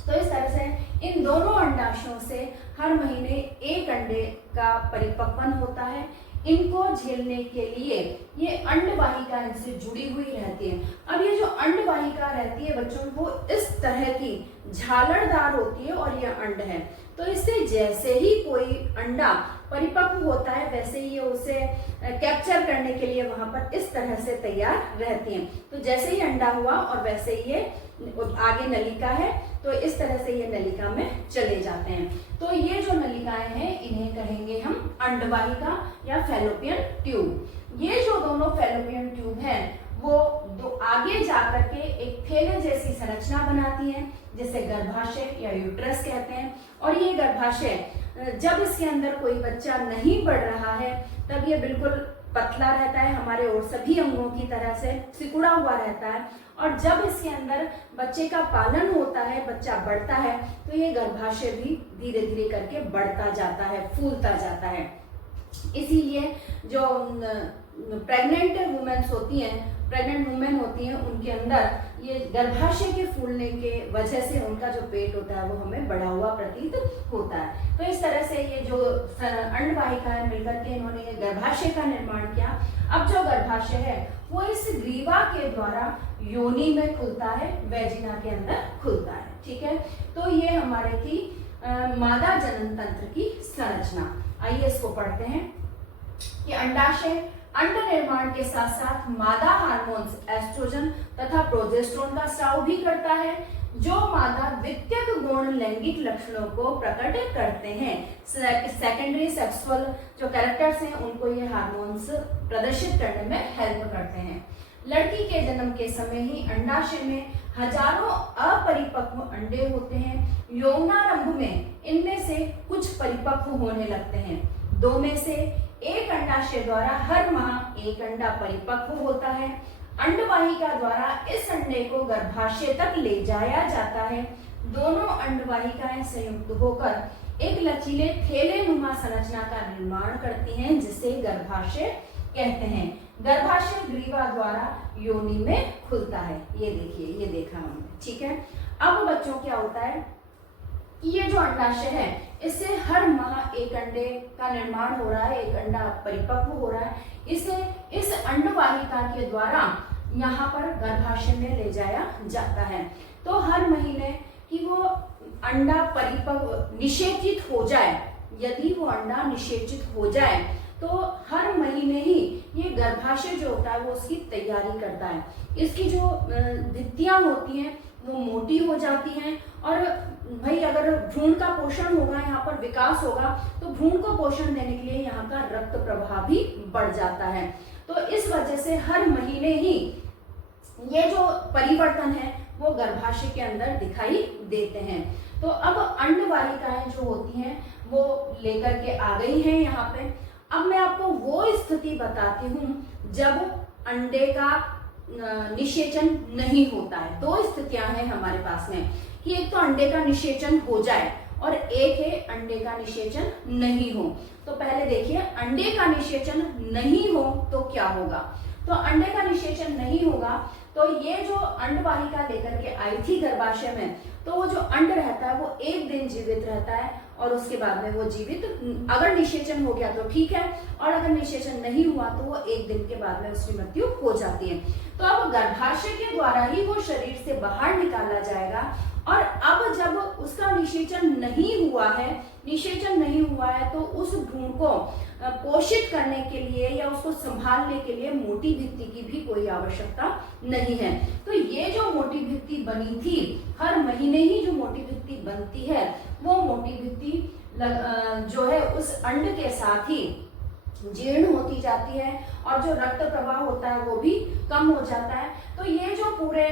तो इस तरह से इन दोनों अंडाशयों से हर महीने एक अंडे का परिपक्वन होता है। इनको झेलने के लिए ये अंडवाहिका इनसे जुड़ी हुई रहती है। अब ये जो अंडवाहिका रहती है बच्चों, वो इस तरह की झालरदार होती है और ये अंड है। तो इससे जैसे ही कोई अंडा परिपक्व होता है वैसे ही ये उसे कैप्चर करने के लिए वहां पर इस तरह से तैयार रहती हैं। तो जैसे ही अंडा हुआ और वैसे ही ये आगे नलिका है, तो इस तरह से ये नलिका में चले जाते हैं। तो ये जो नलिकाएं हैं इन्हें कहेंगे हम अंडवाहिका या फैलोपियन ट्यूब। ये जो दोनों फैलोपियन ट्यूब हैं वो आगे जाकर के एक थैले जैसी संरचना बनाती हैं, जिसे गर्भाशय या यूट्रस कहते हैं। और ये गर्भाशय जब इसके अंदर कोई बच्चा नहीं बढ़ रहा है तब ये बिल्कुल पतला रहता है, हमारे और सभी अंगों की तरह से सिकुड़ा हुआ रहता है। और जब इसके अंदर बच्चे का पालन होता है, बच्चा बढ़ता है, तो ये गर्भाशय भी धीरे धीरे करके बढ़ता जाता है, फूलता जाता है। इसीलिए जो प्रेग्नेंट वुमेन्स होती हैं, प्रेग्नेंट वुमेन होती हैं, उनके अंदर ये गर्भाशय के फूलने के वजह से उनका जो पेट होता है वो हमें बढ़ा हुआ प्रतीत होता है। तो इस तरह से ये जो अंडवाहिकाएं मिलकर के इन्होंने ये गर्भाशय का निर्माण किया। अब जो गर्भाशय है वो इस ग्रीवा के द्वारा योनि में खुलता है, वेजिना के अंदर खुलता है। ठीक है, तो ये हमारे थी मादा जनन तंत्र की संरचना। आइए इसको पढ़ते हैं कि अंडाशय अंड निर्माण के साथ साथ मादा हार्मोन्स एस्ट्रोजन तथा प्रोजेस्टेरोन का स्राव भी करता है, जो मादा द्वितीयक गौण लैंगिक लक्षणों को प्रकट करते हैं। सेकेंडरी सेक्सुअल जो कैरेक्टर्स हैं उनको ये हार्मोन्स प्रदर्शित करने में हेल्प करते हैं। लड़की के जन्म के समय ही अंडाशय में हजारों अपरिपक्व अंडे होते हैं। यौनारंभ में इनमें से कुछ परिपक्व होने लगते हैं। 2 में से एक अंडाशय द्वारा हर माह एक अंडा परिपक्व होता है। अंडवाहिका द्वारा इस अंडे को गर्भाशय तक ले जाया जाता है। दोनों अंडवाहिकाएं संयुक्त होकर एक लचीले थैलेनुमा संरचना का निर्माण करती हैं, जिसे गर्भाशय कहते हैं। गर्भाशय ग्रीवा द्वारा योनि में खुलता है। ये देखिए, ये देखा हमने। ठीक है, अब बच्चों क्या होता है, ये जो अंडाशय है इससे हर माह एक अंडे का निर्माण हो रहा है, एक अंडा परिपक्व हो रहा है। इसे इस अंडवाहिका के द्वारा यहाँ पर गर्भाशय में ले जाया जाता है। तो हर महीने कि वो अंडा परिपक्व निषेचित हो जाए, यदि वो अंडा निषेचित हो जाए तो हर महीने ही ये गर्भाशय जो होता है वो उसकी तैयारी करता है। इसकी जो भित्तियां होती हैं वो मोटी हो जाती हैं, और भाई अगर भ्रूण का पोषण होगा, यहाँ पर विकास होगा, तो भ्रूण को पोषण देने के लिए यहाँ का रक्त प्रवाह भी बढ़ जाता है। तो इस वजह से हर महीने ही ये जो परिवर्तन है वो गर्भाशय के अंदर दिखाई देते हैं। तो अब अंडवाहिकाएं जो होती हैं वो लेकर के आ गई हैं यहाँ पे। अब मैं आपको वो स्थिति बताती हूँ जब अंडे का निषेचन नहीं होता है। दो स्थितियां हैं हमारे पास में कि एक तो अंडे का निषेचन हो जाए और एक है अंडे का निषेचन नहीं हो। तो पहले देखिए, अंडे का निषेचन नहीं हो तो क्या होगा। तो अंडे का निषेचन नहीं होगा तो ये जो अंडवाहिका लेकर के आई थी गर्भाशय में, तो वो जो अंड रहता है वो एक दिन जीवित रहता है और उसके बाद में वो जीवित, अगर निषेचन हो गया तो ठीक है, और अगर निषेचन नहीं हुआ तो वो एक दिन के बाद में उसकी मृत्यु हो जाती है। तो अब गर्भाशय के द्वारा ही वो शरीर से बाहर निकाला जाएगा, और अब जब उसका निषेचन नहीं हुआ है तो उस भ्रूण को पोषित करने के लिए या उसको संभालने के लिए मोटी भित्ति की भी कोई आवश्यकता नहीं है। तो ये जो मोटी भित्ति बनी थी, हर महीने ही जो मोटी भित्ति बनती है, वो मोटी भित्ति जो है उस अंड के साथ ही जीर्ण होती जाती है और जो रक्त प्रवाह होता है वो भी कम हो जाता है। तो ये जो पूरे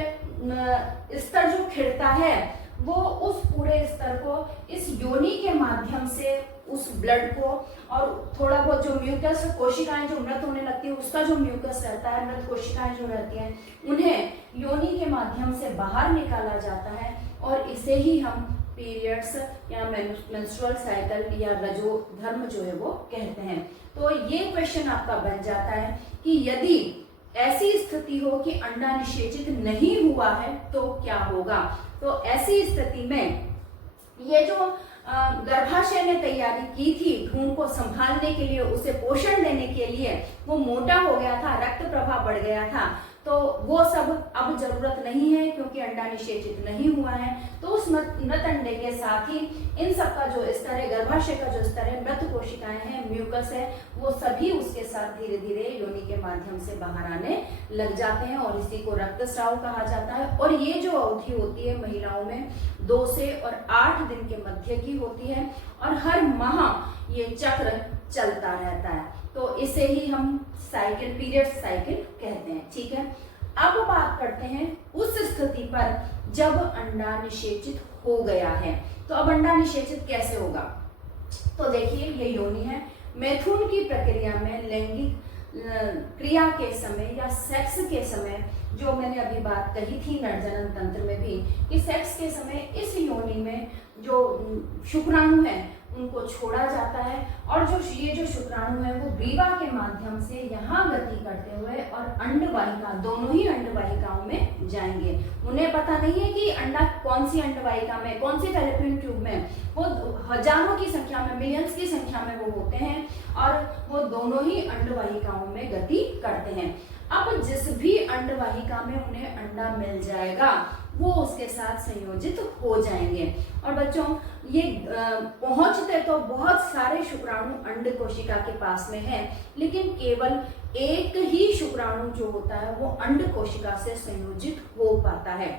स्तर जो खिड़ता है वो उस पूरे स्तर को इस योनि के माध्यम से उस ब्लड को, और थोड़ा बहुत जो म्यूकस कोशिकाएं जो मृत होने लगती है उसका जो म्यूकस रहता है, मृत कोशिकाएं जो रहती हैं, उन्हें योनि के माध्यम से बाहर निकाला जाता है, और इसे ही हम पीरियड्स या मेंस्ट्रुअल साइकिल या रजो धर्म जो है वो कहते हैं। तो ये क्वेश्चन आपका बन जाता है कि यदि ऐसी स्थिति हो कि अंडा निषेचित नहीं हुआ है तो क्या होगा। तो ऐसी स्थिति में ये जो गर्भाशय ने तैयारी की थी भ्रूण को संभालने के लिए, उसे पोषण देने के लिए, वो मोटा हो गया था, रक्त प्रवाह बढ़ गया था, तो वो सब अब जरूरत नहीं है क्योंकि अंडा निषेचित नहीं हुआ है। तो उस मृत अंडे के साथ ही इन सब का जो स्तर है, गर्भाशय का जो स्तर है, मृत कोशिकाएं हैं, म्यूकस है, वो सभी उसके साथ धीरे धीरे योनि के माध्यम से बाहर आने लग जाते हैं, और इसी को रक्तस्राव कहा जाता है। और ये जो अवधि होती है महिलाओं में 2 से 8 दिन के मध्य की होती है, और हर माह ये चक्र चलता रहता है। तो इसे ही हम साइकिल, पीरियड साइकिल कहते हैं। ठीक है, अब बात करते हैं उस स्थिति पर जब अंडा निषेचित हो गया है। तो अब अंडा निषेचित कैसे होगा। तो देखिए, ये योनि है। मैथुन की प्रक्रिया में लैंगिक क्रिया के समय या सेक्स के समय, जो मैंने अभी बात कही थी नरजनन तंत्र में भी, कि सेक्स के समय इस योनि में जो शुक्राणु है उनको छोड़ा जाता है, और ये जो शुक्राणु है वो ग्रीवा के माध्यम से यहाँ गति करते हुए और अंडवाहिका, दोनों ही अंडवाहिकाओं में जाएंगे। उन्हें पता नहीं है कि अंडा कौन सी अंडवाहिका में, कौन सी फैलोपियन ट्यूब में, वो हजारों की संख्या में, मिलियंस की संख्या में वो होते हैं, और वो दोनों ही अंडवाहिकाओं में गति करते हैं। अब जिस भी अंडवाहिका में उन्हें अंडा मिल जाएगा वो उसके साथ संयोजित हो जाएंगे। और बच्चों, ये पहुंचते तो बहुत सारे शुक्राणु अंड कोशिका के पास में है, लेकिन केवल एक ही शुक्राणु जो होता है वो अंड कोशिका से संयोजित हो पाता है।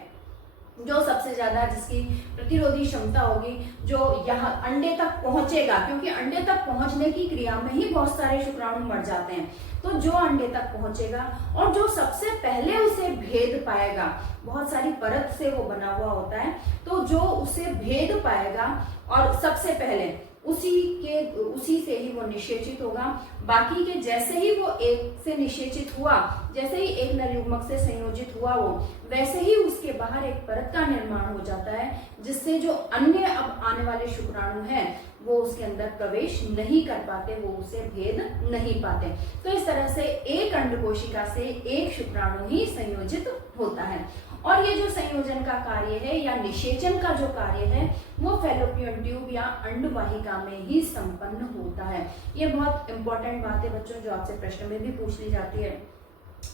जो सबसे ज्यादा जिसकी प्रतिरोधी क्षमता होगी, जो यहाँ अंडे तक पहुंचेगा, क्योंकि अंडे तक पहुंचने की क्रिया में ही बहुत सारे शुक्राणु मर जाते हैं। तो जो अंडे तक पहुंचेगा और जो सबसे पहले उसे भेद पाएगा, बहुत सारी परत से वो बना हुआ होता है, तो जो उसे भेद पाएगा और सबसे पहले उसी से ही वो निषेचित होगा। बाकी के जैसे ही वो एक से निषेचित हुआ, जैसे ही एक नर युग्मक से संयोजित हुआ वो, वैसे ही उसके बाहर एक परत का निर्माण हो जाता है, जिससे जो अन्य अब आने वाले शुक्राणु हैं वो उसके अंदर प्रवेश नहीं कर पाते, वो उसे भेद नहीं पाते। तो इस तरह से एक अंड कोशिका से एक शुक्राणु ही संयोजित होता है। और ये जो संयोजन का कार्य है या निषेचन का जो कार्य है वो फैलोपियन ट्यूब या अंडवाहिका में ही संपन्न होता है। ये बहुत इंपॉर्टेंट बात है बच्चों, जो आपसे प्रश्न में भी पूछ ली जाती है।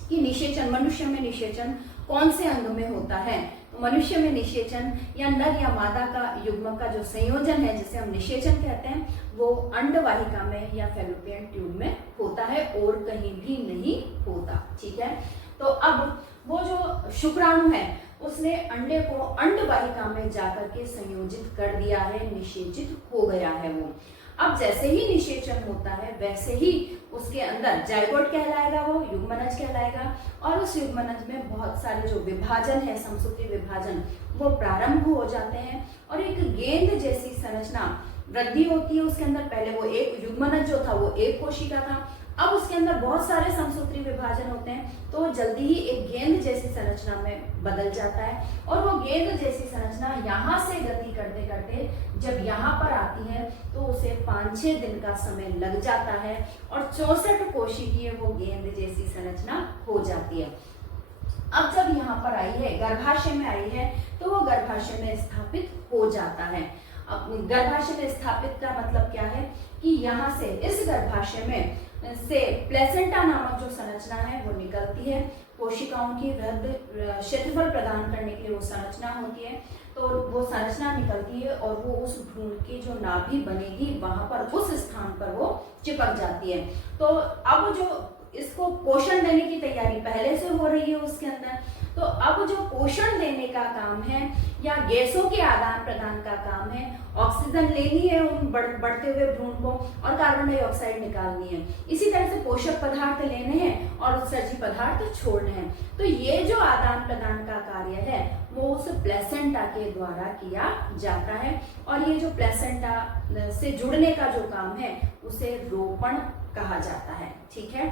कि निषेचन, मनुष्य में निषेचन कौन से अंग में होता है। तो मनुष्य में निषेचन या नर या मादा का युग्मक का जो संयोजन है जिसे हम निषेचन कहते हैं, वो अंडवाहिका में या फैलोपियन ट्यूब में होता है और कहीं भी नहीं होता। ठीक है, तो अब वो जो शुक्राणु है उसने अंडे को अंडवाहिका में जाकर के संयोजित कर दिया है, निषेचित हो गया है वो। अब जैसे ही निषेचन होता है वैसे ही उसके अंदर जाइगोट कहलाएगा, वो युग्मनज कहलाएगा, और उस युग्मनज में बहुत सारे जो विभाजन है, समसूत्री विभाजन, वो प्रारंभ हो जाते हैं और एक गेंद जैसी संरचना वृद्धि होती है उसके अंदर। पहले वो एक युग्मनज जो था वो एक कोशिका था, अब उसके अंदर बहुत सारे समसूत्री विभाजन होते हैं, तो जल्दी ही एक गेंद जैसी संरचना में बदल जाता है। और वो गेंद जैसी संरचना यहाँ से गति करते करते जब यहाँ पर आती है तो उसे 5-6 दिन का समय लग जाता है और 64 कोशिकीय वो गेंद जैसी संरचना हो जाती है। अब जब यहाँ पर आई है, गर्भाशय में आई है, तो वो गर्भाशय में स्थापित हो जाता है। अब गर्भाशय में स्थापित का मतलब क्या है कि यहाँ से इस गर्भाशय में से प्लेसेंटा नामक जो संरचना है वो निकलती है। कोशिकाओं की वृद्धि क्षेत्रफल प्रदान करने के लिए वो संरचना होती है, तो वो संरचना निकलती है और वो उस भ्रूण की जो नाभि बनेगी वहां पर, उस स्थान पर वो चिपक जाती है। तो अब जो इसको पोषण देने की तैयारी पहले से हो रही है उसके अंदर, तो अब जो पोषण देने का काम है या गैसों के आदान प्रदान का काम है, ऑक्सीजन लेनी है उन बढ़ते हुए भ्रूण को और कार्बन डाइऑक्साइड निकालनी है। इसी तरह से पोषक पदार्थ लेने हैं और उत्सर्जी पदार्थ छोड़ने हैं। तो ये जो आदान प्रदान का कार्य है वो उस प्लेसेंटा के द्वारा किया जाता है, और ये जो प्लेसेंटा से जुड़ने का जो काम है उसे रोपण कहा जाता है। ठीक है,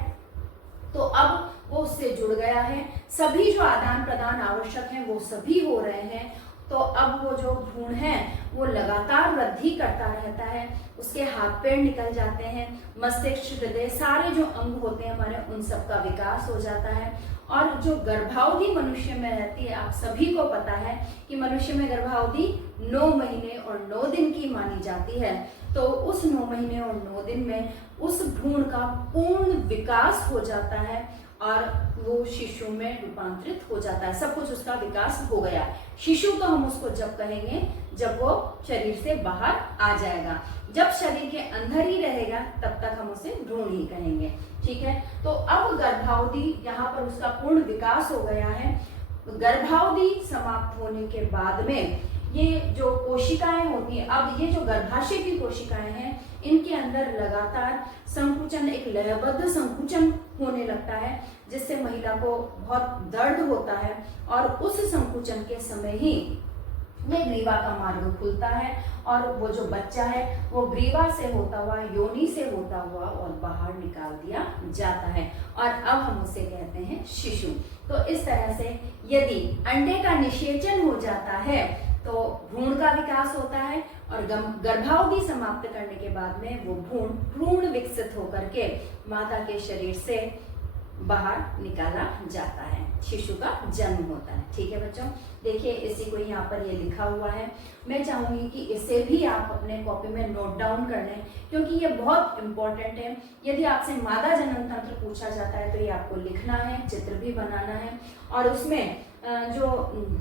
तो अब वो उससे जुड़ गया है, सभी जो आदान प्रदान आवश्यक हैं वो सभी हो रहे हैं। तो अब वो जो भ्रूण है वो लगातार वृद्धि करता रहता है, उसके हाथ पैर निकल जाते हैं, मस्तिष्क, हृदय, सारे जो अंग होते हैं हमारे, उन सब का विकास हो जाता है। और जो गर्भावधि मनुष्य में रहती है, आप सभी को पता है कि मनुष्य में गर्भावधि 9 महीने और 9 दिन की मानी जाती है। तो उस 9 महीने और 9 दिन में उस भ्रूण का पूर्ण विकास हो जाता है और वो शिशु में रूपांतरित हो जाता है। सब कुछ उसका विकास हो गया। शिशु तो हम उसको जब कहेंगे जब वो शरीर से बाहर आ जाएगा, जब शरीर के अंदर ही रहेगा तब तक हम उसे भ्रूण ही कहेंगे। ठीक है, तो अब गर्भावधि यहाँ पर उसका पूर्ण विकास हो गया है। गर्भावधि समाप्त होने के बाद में ये जो कोशिकाएं होती हैं, अब ये जो गर्भाशय की कोशिकाएं हैं इनके अंदर लगातार संकुचन, एक लयबद्ध संकुचन होने लगता है, जिससे महिला को बहुत दर्द होता है और उस संकुचन के समय ही में ग्रीवा का मार्ग खुलता है और वो जो बच्चा है वो ग्रीवा से होता हुआ, योनि से होता हुआ और बाहर निकाल दिया जाता है और अब हम उसे कहते हैं शिशु। तो इस तरह से यदि अंडे का निषेचन हो जाता है तो भ्रूण का विकास होता है और गर्भावधि समाप्त करने के बाद में वो भ्रूण विकसित होकर के माता के शरीर से बाहर निकाला जाता है, शिशु का जन्म होता है। ठीक है बच्चों, देखिए इसी को यहाँ पर ये लिखा हुआ है। मैं चाहूंगी कि इसे भी आप अपने कॉपी में नोट डाउन कर लें क्योंकि ये बहुत इंपॉर्टेंट है। यदि आपसे मादा जनन तंत्र पूछा जाता है तो ये आपको लिखना है, चित्र भी बनाना है और उसमें जो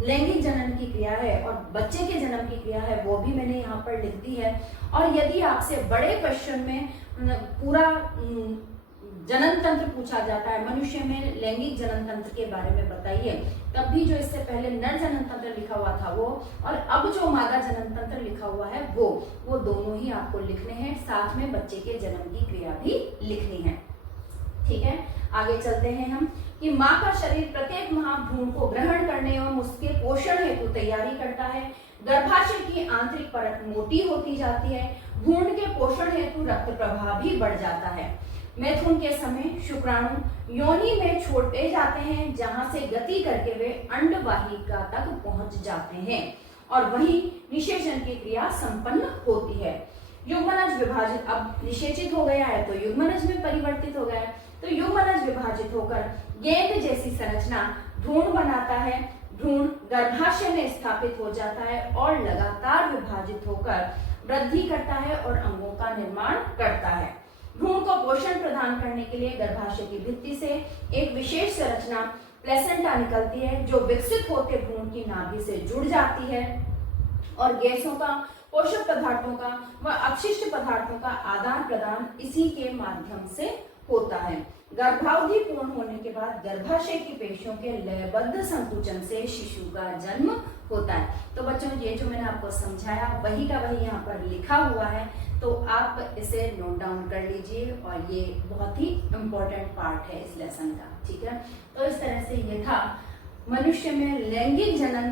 लैंगिक जनन की क्रिया है और बच्चे के जन्म की क्रिया है वो भी मैंने यहाँ पर लिख दी है। और यदि आपसे बड़े क्वेश्चन में पूरा जनन तंत्र पूछा जाता है, मनुष्य में लैंगिक जनन तंत्र के बारे में बताइए, तब भी जो इससे पहले नर जनन तंत्र लिखा हुआ था वो और अब जो मादा जनन तंत्र लिखा हुआ है वो दोनों ही आपको लिखने हैं, साथ में बच्चे के जन्म की क्रिया भी लिखनी है। ठीक है, आगे चलते हैं हम कि माँ का शरीर प्रत्येक माह भ्रूण को ग्रहण करने एवं उसके पोषण हेतु तैयारी करता है। गर्भाशय की आंतरिक परत मोटी होती जाती है। भ्रूण के पोषण हेतु रक्त प्रवाह भी बढ़ जाता है। मैथुन के समय शुक्राणु योनि में छोड़े जाते हैं जहां से गति करके वे अंडवाहिका तक पहुंच जाते हैं और वहीं निषेचन की क्रिया संपन्न होती है। युग्मनज विभाजित, अब निषेचित हो गया है तो युग्मनज में परिवर्तित हो गया है, तो युग्मनज विभाजित होकर गेंद जैसी संरचना भ्रूण बनाता है। भ्रूण गर्भाशय में स्थापित हो जाता है और लगातार विभाजित होकर वृद्धि करता है और अंगों का निर्माण करता है। भ्रूण को पोषण प्रदान करने के लिए गर्भाशय की भित्ति से एक विशेष संरचना प्लेसेंटा निकलती है, जो विकसित होते भ्रूण की नाभि से जुड़ जाती है और गैसों का, पोषक पदार्थों का व अपशिष्ट पदार्थों का आदान प्रदान इसी के माध्यम से होता है। गर्भावधि पूर्ण होने के बाद गर्भाशय की पेशियों के लयबद्ध संकुचन से शिशु का जन्म होता है। तो बच्चों, ये जो मैंने आपको समझाया वही का वही यहाँ पर लिखा हुआ है, तो आप इसे नोट डाउन कर लीजिए और ये बहुत ही इम्पोर्टेंट पार्ट है इस लेसन का। ठीक है, तो इस तरह से ये था मनुष्य में लैंगिक जनन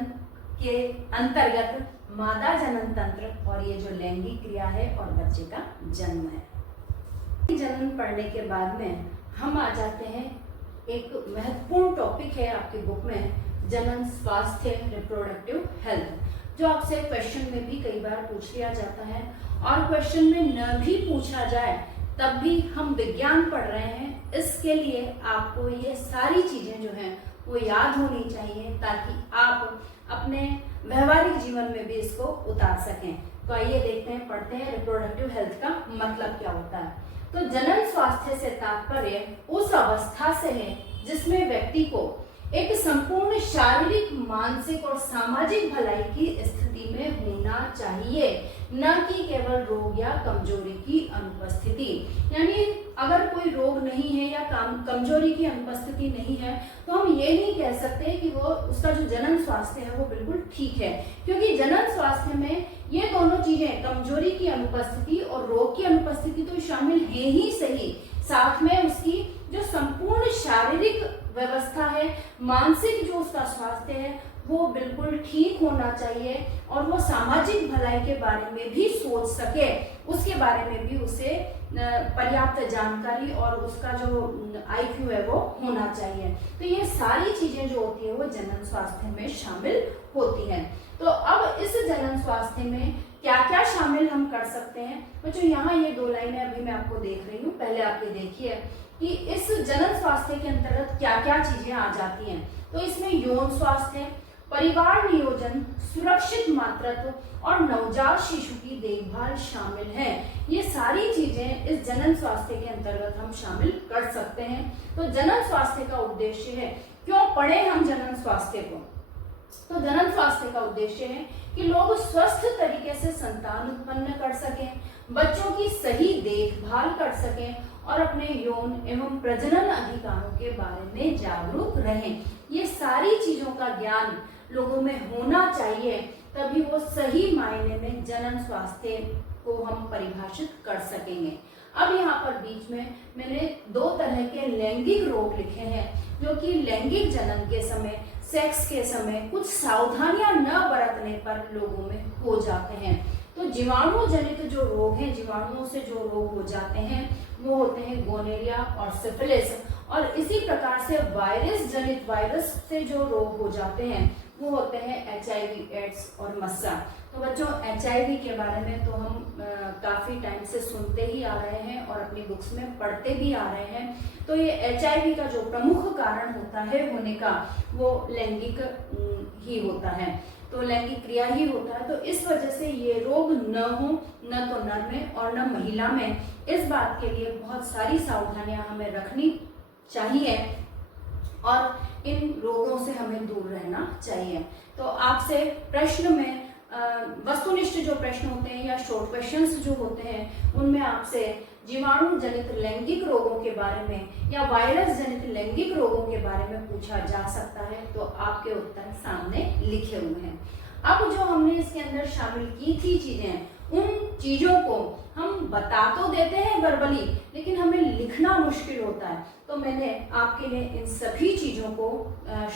के अंतर्गत मादा जनन तंत्र और ये जो लैंगिक क्रिया है और बच्चे का जन्म है। जनन पढ़ने के बाद में हम आ जाते हैं, एक महत्वपूर्ण टॉपिक है आपकी बुक में, जनन स्वास्थ्य, रिप्रोडक्टिव हेल्थ, जो आपसे क्वेश्चन में भी कई बार पूछ लिया जाता है और क्वेश्चन में न भी पूछा जाए तब भी हम विज्ञान पढ़ रहे हैं, इसके लिए आपको ये सारी चीजें जो हैं वो याद होनी चाहिए ताकि आप अपने व्यवहारिक जीवन में भी इसको उतार सकें। तो आइए देखते हैं, पढ़ते हैं रिप्रोडक्टिव हेल्थ का मतलब क्या होता है। तो जनन स्वास्थ्य से तात्पर्य उस अवस्था से है जिसमें व्यक्ति को एक संपूर्ण शारीरिक, मानसिक और सामाजिक भलाई की स्थिति में होना चाहिए, न कि केवल रोग या कमजोरी की अनुपस्थिति। यानी अगर कोई रोग नहीं है या कमजोरी की अनुपस्थिति नहीं है तो हम ये नहीं कह सकते कि वो उसका जो जनन स्वास्थ्य है वो बिल्कुल ठीक है, क्योंकि जनन स्वास्थ्य में ये दोनों चीजें, कमजोरी की अनुपस्थिति और रोग की अनुपस्थिति तो शामिल है ही सही, साथ में उसकी जो संपूर्ण शारीरिक व्यवस्था है, मानसिक जो उसका स्वास्थ्य है वो बिल्कुल ठीक होना चाहिए और वो सामाजिक भलाई के बारे में भी सोच सके, उसके बारे में भी उसे पर्याप्त जानकारी और उसका जो IQ है वो होना चाहिए। तो ये सारी चीजें जो होती है वो जनन स्वास्थ्य में शामिल होती हैं। तो अब इस जनन स्वास्थ्य में क्या क्या शामिल हम कर सकते हैं बच्चों, यहाँ ये 2 लाइनें अभी मैं आपको देख रही हूँ, पहले आप ये देखिए कि इस जनन स्वास्थ्य के अंतर्गत क्या क्या चीजें आ जाती हैं। तो इसमें यौन स्वास्थ्य, परिवार नियोजन, सुरक्षित मातृत्व और नवजात शिशु की देखभाल शामिल है। ये सारी चीजें इस जनन स्वास्थ्य के अंतर्गत हम शामिल कर सकते हैं। तो जनन स्वास्थ्य का उद्देश्य है, क्यों पढ़े हम जनन स्वास्थ्य को, तो जनन स्वास्थ्य का उद्देश्य है कि लोग स्वस्थ तरीके से संतान उत्पन्न कर सकें, बच्चों की सही देखभाल कर सकें और अपने यौन एवं प्रजनन अधिकारों के बारे में जागरूक रहें। ये सारी चीजों का ज्ञान लोगों में होना चाहिए, तभी वो सही मायने में जनन स्वास्थ्य को हम परिभाषित कर सकेंगे। अब यहाँ पर बीच में मैंने 2 तरह के लैंगिक रोग लिखे हैं, जो कि लैंगिक जनन के समय, सेक्स के समय कुछ सावधानियां न बरतने पर लोगों में हो जाते हैं। तो जीवाणु जनित जो रोग हैं, जीवाणुओं से जो रोग हो जाते हैं वो होते हैं गोनेरिया और सिफिलिस, और इसी प्रकार से वायरस जनित, वायरस से जो रोग हो जाते हैं वो होते हैं HIV, एड्स और मस्सा। तो बच्चों, HIV के बारे में तो हम काफी टाइम से सुनते ही आ रहे हैं और अपनी बुक्स में पढ़ते भी आ रहे हैं। तो ये HIV का जो प्रमुख कारण होता है होने का वो लैंगिक ही होता है, तो लैंगिक क्रिया ही होता है। तो इस वजह से ये रोग न हो, न तो नर में और न महिला में, इस बात के लिए बहुत सारी सावधानियां हमें रखनी चाहिए और इन रोगों से हमें दूर रहना चाहिए। तो आपसे प्रश्न में वस्तुनिष्ठ जो प्रश्न होते हैं या शॉर्ट क्वेश्चंस जो होते हैं उनमें आपसे जीवाणु जनित लैंगिक रोगों के बारे में या वायरस जनित लैंगिक रोगों के बारे में पूछा जा सकता है, तो आपके उत्तर सामने लिखे हुए हैं। अब जो हमने इसके अंदर शामिल की थी चीजें, उन चीजों को हम बता तो देते हैं वर्बली, लेकिन हमें लिखना मुश्किल होता है। तो मैंने आपके लिए इन सभी चीजों को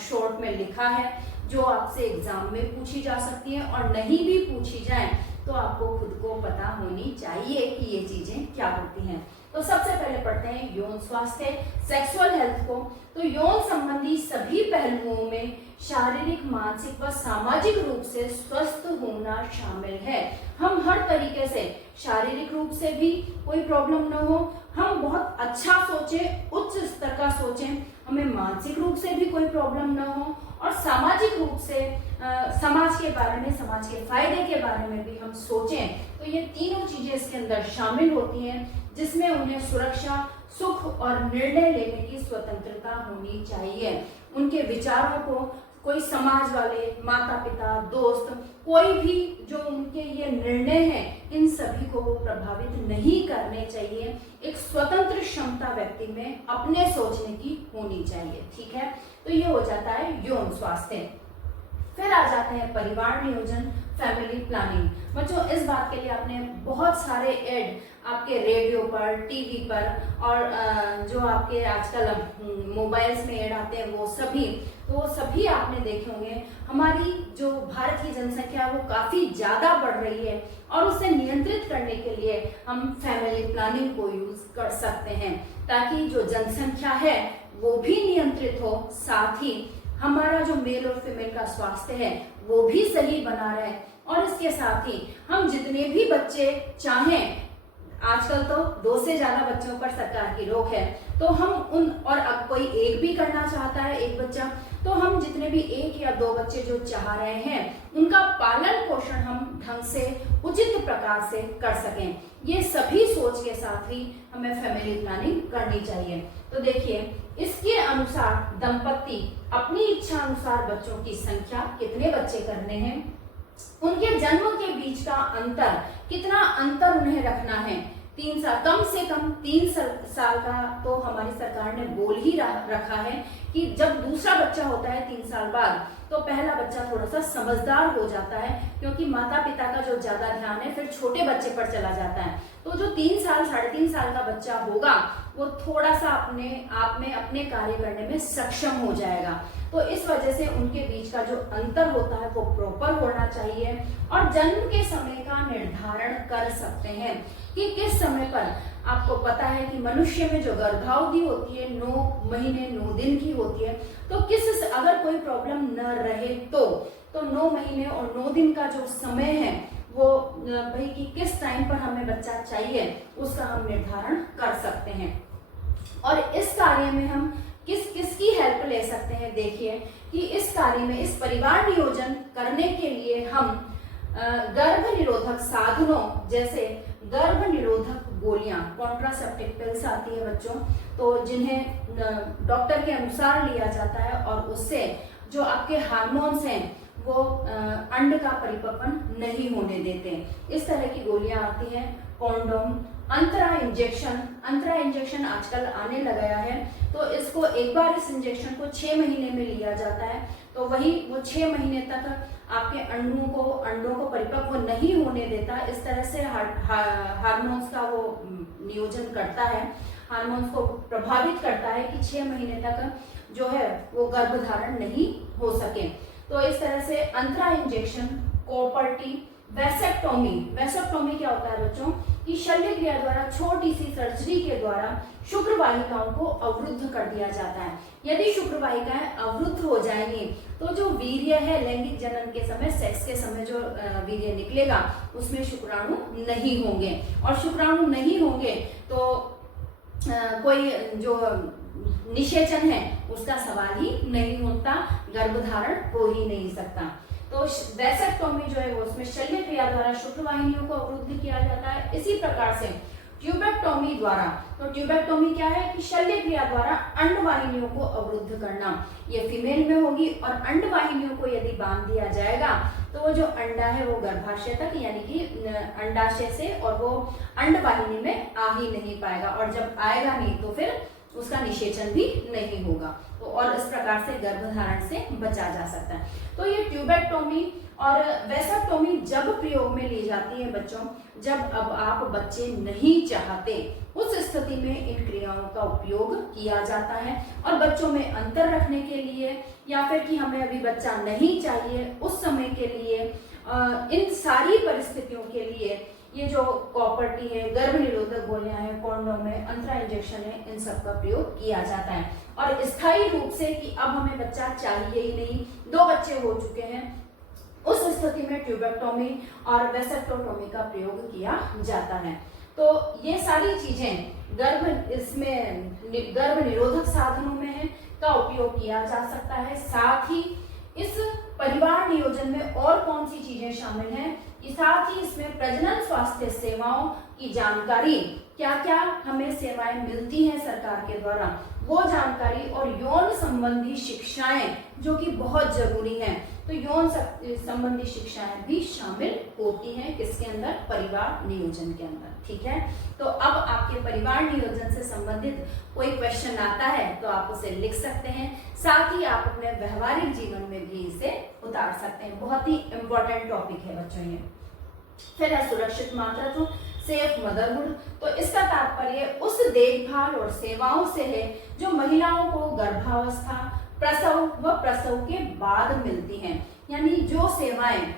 शॉर्ट में लिखा है, जो आपसे एग्जाम में पूछी जा सकती है और नहीं भी पूछी जाए तो आपको खुद को पता होनी चाहिए कि ये चीजें क्या होती हैं। तो सबसे पहले पढ़ते हैं यौन स्वास्थ्य, सेक्सुअल हेल्थ को। तो यौन संबंधी सभी पहलुओं में शारीरिक, मानसिक व सामाजिक रूप से स्वस्थ होना शामिल है। हम हर तरीके से, शारीरिक रूप से भी कोई प्रॉब्लम न हो, हम बहुत अच्छा सोचें, उच्च स्तर का सोचें, हमें मानसिक रूप से भी कोई प्रॉब्लम न हो और सामाजिक रूप से समाज के बारे में, समाज के फायदे के बारे में भी हम सोचें। तो ये तीनों चीजें इसके अंदर शामिल होती हैं। जिसमें उन्हें सुरक्षा, सुख और निर्णय लेने की स्वतंत्रता होनी चाहिए। उनके विचारों को कोई समाज वाले, माता पिता, दोस्त, कोई भी जो उनके ये निर्णय हैं, इन सभी को वो प्रभावित नहीं करने चाहिए। एक स्वतंत्र क्षमता व्यक्ति में अपने सोचने की होनी चाहिए। ठीक है, तो ये हो जाता है यौन स्वास्थ्य। फिर आ जाते हैं परिवार नियोजन, फैमिली प्लानिंग। बच्चों, इस बात के लिए आपने बहुत सारे एड आपके रेडियो पर, टीवी पर और जो आपके आजकल मोबाइल्स में एड आते हैं वो सभी, तो वो सभी आपने देखे होंगे। हमारी जो भारत की जनसंख्या है वो काफ़ी ज़्यादा बढ़ रही है और उसे नियंत्रित करने के लिए हम फैमिली प्लानिंग को यूज़ कर सकते हैं, ताकि जो जनसंख्या है वो भी नियंत्रित हो, साथ ही हमारा जो मेल और फीमेल का स्वास्थ्य है वो भी सही बना रहे। और इसके साथ ही हम जितने भी बच्चे चाहें, आजकल तो 2 से ज्यादा बच्चों पर सरकार की रोक है, तो हम उन, और अब कोई एक भी करना चाहता है, एक बच्चा, तो हम जितने भी 1 या 2 बच्चे जो चाह रहे हैं उनका पालन पोषण हम ढंग से, उचित प्रकार से कर सकें। ये सभी सोच के साथ ही हमें फैमिली प्लानिंग करनी चाहिए। तो देखिए, इसके अनुसार दंपति अपनी इच्छा अनुसार बच्चों की संख्या, कितने बच्चे करने हैं, उनके जन्म के बीच का अंतर, कितना अंतर उन्हें रखना है। 3 साल, कम से कम 3 साल का तो हमारी सरकार ने बोल ही रखा है कि जब दूसरा बच्चा होता है 3 साल बाद, तो पहला बच्चा थोड़ा सा समझदार हो जाता है, क्योंकि माता पिता का जो ज्यादा ध्यान है फिर छोटे बच्चे पर चला जाता है। तो जो 3 साल, 3.5 साल का बच्चा होगा वो थोड़ा सा अपने आप में अपने कार्य करने में सक्षम हो जाएगा। तो इस वजह से उनके बीच का जो अंतर होता है वो प्रॉपर होना चाहिए। और जन्म के समय का निर्धारण कर सकते हैं कि किस समय पर, आपको पता है कि मनुष्य में जो गर्भावधि होती है 9 महीने 9 दिन की होती है, तो किस, अगर कोई प्रॉब्लम न रहे तो 9 महीने और 9 दिन का जो समय है वो भाई कि किस टाइम पर हमें बच्चा चाहिए उसका हम निर्धारण कर सकते हैं। और इस कार्य में हम किसकी हेल्प ले सकते हैं। देखिए कि इस कार्य में, इस परिवार नियोजन करने के लिए हम गर्भ निरोधक साधनों जैसे गर्भ निरोधक गोलियां, कॉन्ट्रासेप्टिव पिल्स आती है बच्चों, तो जिन्हें डॉक्टर के अनुसार लिया जाता है और उससे जो आपके हार्मोन्स हैं वो अंड का परिपक्वन नहीं होने देते। इस तरह की गोलियां आती हैं। कॉन्डोम, अंतरा इंजेक्शन आजकल आने लगा है, तो इसको एक बार इस इंजेक्शन को 6 महीने में लिया जाता है, तो वही वो 6 महीने तक आपके अंडों को परिपक्व नहीं होने देता। इस तरह से हार्मोन्स का वो नियोजन करता है, हार्मोन्स को प्रभावित करता है कि 6 महीने तक जो है वो गर्भधारण नहीं हो सके। तो इस तरह से अंतरा इंजेक्शन, कॉपर्टी, वैसेक्टोमी क्या होता है बच्चों कि शल्य क्रिया द्वारा छोटी सी सर्जरी के द्वारा शुक्र वाहिकाओं को अवरुद्ध कर दिया जाता है। यदि शुक्र वाहिकाएं अवरुद्ध हो जाएंगी तो जो वीर्य है, लैंगिक जनन के समय, सेक्स के समय जो वीर्य निकलेगा उसमें शुक्राणु नहीं होंगे, और शुक्राणु नहीं होंगे तो कोई जो निषेचन है उसका सवाल ही नहीं होता, गर्भधारण हो ही नहीं सकता। तो वैसेक्टोमी जो है वो उसमें शल्य क्रिया द्वारा शुक्र वाहिनियों को अवरुद्ध किया जाता है। इसी प्रकार से ट्यूबेक्टोमी द्वारा, तो ट्यूबेक्टोमी क्या है कि शल्य क्रिया द्वारा अंड वाहिनियों को अवरुद्ध करना, ये फीमेल में होगी, और अंड वाहिनियों को यदि बांध दिया जाएगा तो वो जो अंडा है वो गर्भाशय तक, यानी कि अंडाशय से, और वो अंड वाहिनी में आ ही नहीं पाएगा, और जब आएगा नहीं तो फिर उसका निषेचन भी नहीं होगा। तो और इस प्रकार से गर्भधारण से बचा जा सकता है। तो ये ट्यूबेक्टोमी और वैसेक्टोमी जब प्रयोग में ली जाती है बच्चों, जब अब आप बच्चे नहीं चाहते, उस स्थिति में इन क्रियाओं का उपयोग किया जाता है। और बच्चों में अंतर रखने के लिए, या फिर कि हमें अभी बच्चा नहीं चाहिए उस समय के लिए, इन सारी परिस्थितियों के लिए ये जो कॉपर्टी है, गर्भ निरोधक गोलियां हैं, कॉन्डोम है, अंतरा इंजेक्शन है, इन सब का प्रयोग किया जाता है। और स्थायी रूप से कि अब हमें बच्चा चाहिए ही नहीं, 2 बच्चे हो चुके हैं, उस स्थिति में ट्यूबेक्टोमी और वैसेक्टोमी का प्रयोग किया जाता है। तो ये सारी चीजें गर्भ निरोधक साधनों में है का उपयोग किया जा सकता है। साथ ही इस परिवार नियोजन में और कौन सी चीजें शामिल हैं साथ ही इसमें प्रजनन स्वास्थ्य सेवाओं की जानकारी, क्या क्या हमें सेवाएं मिलती हैं सरकार के द्वारा, वो जानकारी और यौन संबंधी शिक्षाएं जो कि बहुत जरूरी हैं। तो यौन संबंधी शिक्षाएं भी शामिल होती हैं किसके अंदर, परिवार नियोजन के अंदर। ठीक है, तो अब आपके परिवार नियोजन से संबंधित कोई क्वेश्चन आता है तो आप उसे लिख सकते हैं, साथ ही आप अपने व्यवहारिक जीवन में भी इसे उतार सकते हैं। बहुत ही इंपॉर्टेंट टॉपिक है बच्चों ये। फिर है सुरक्षित मातृत्व, सेफ मदरहुड। तो इसका तात्पर्य उस देखभाल और सेवाओं से है जो महिलाओं को गर्भावस्था, प्रसव व प्रसव के बाद मिलती हैं। यानी जो सेवाएं,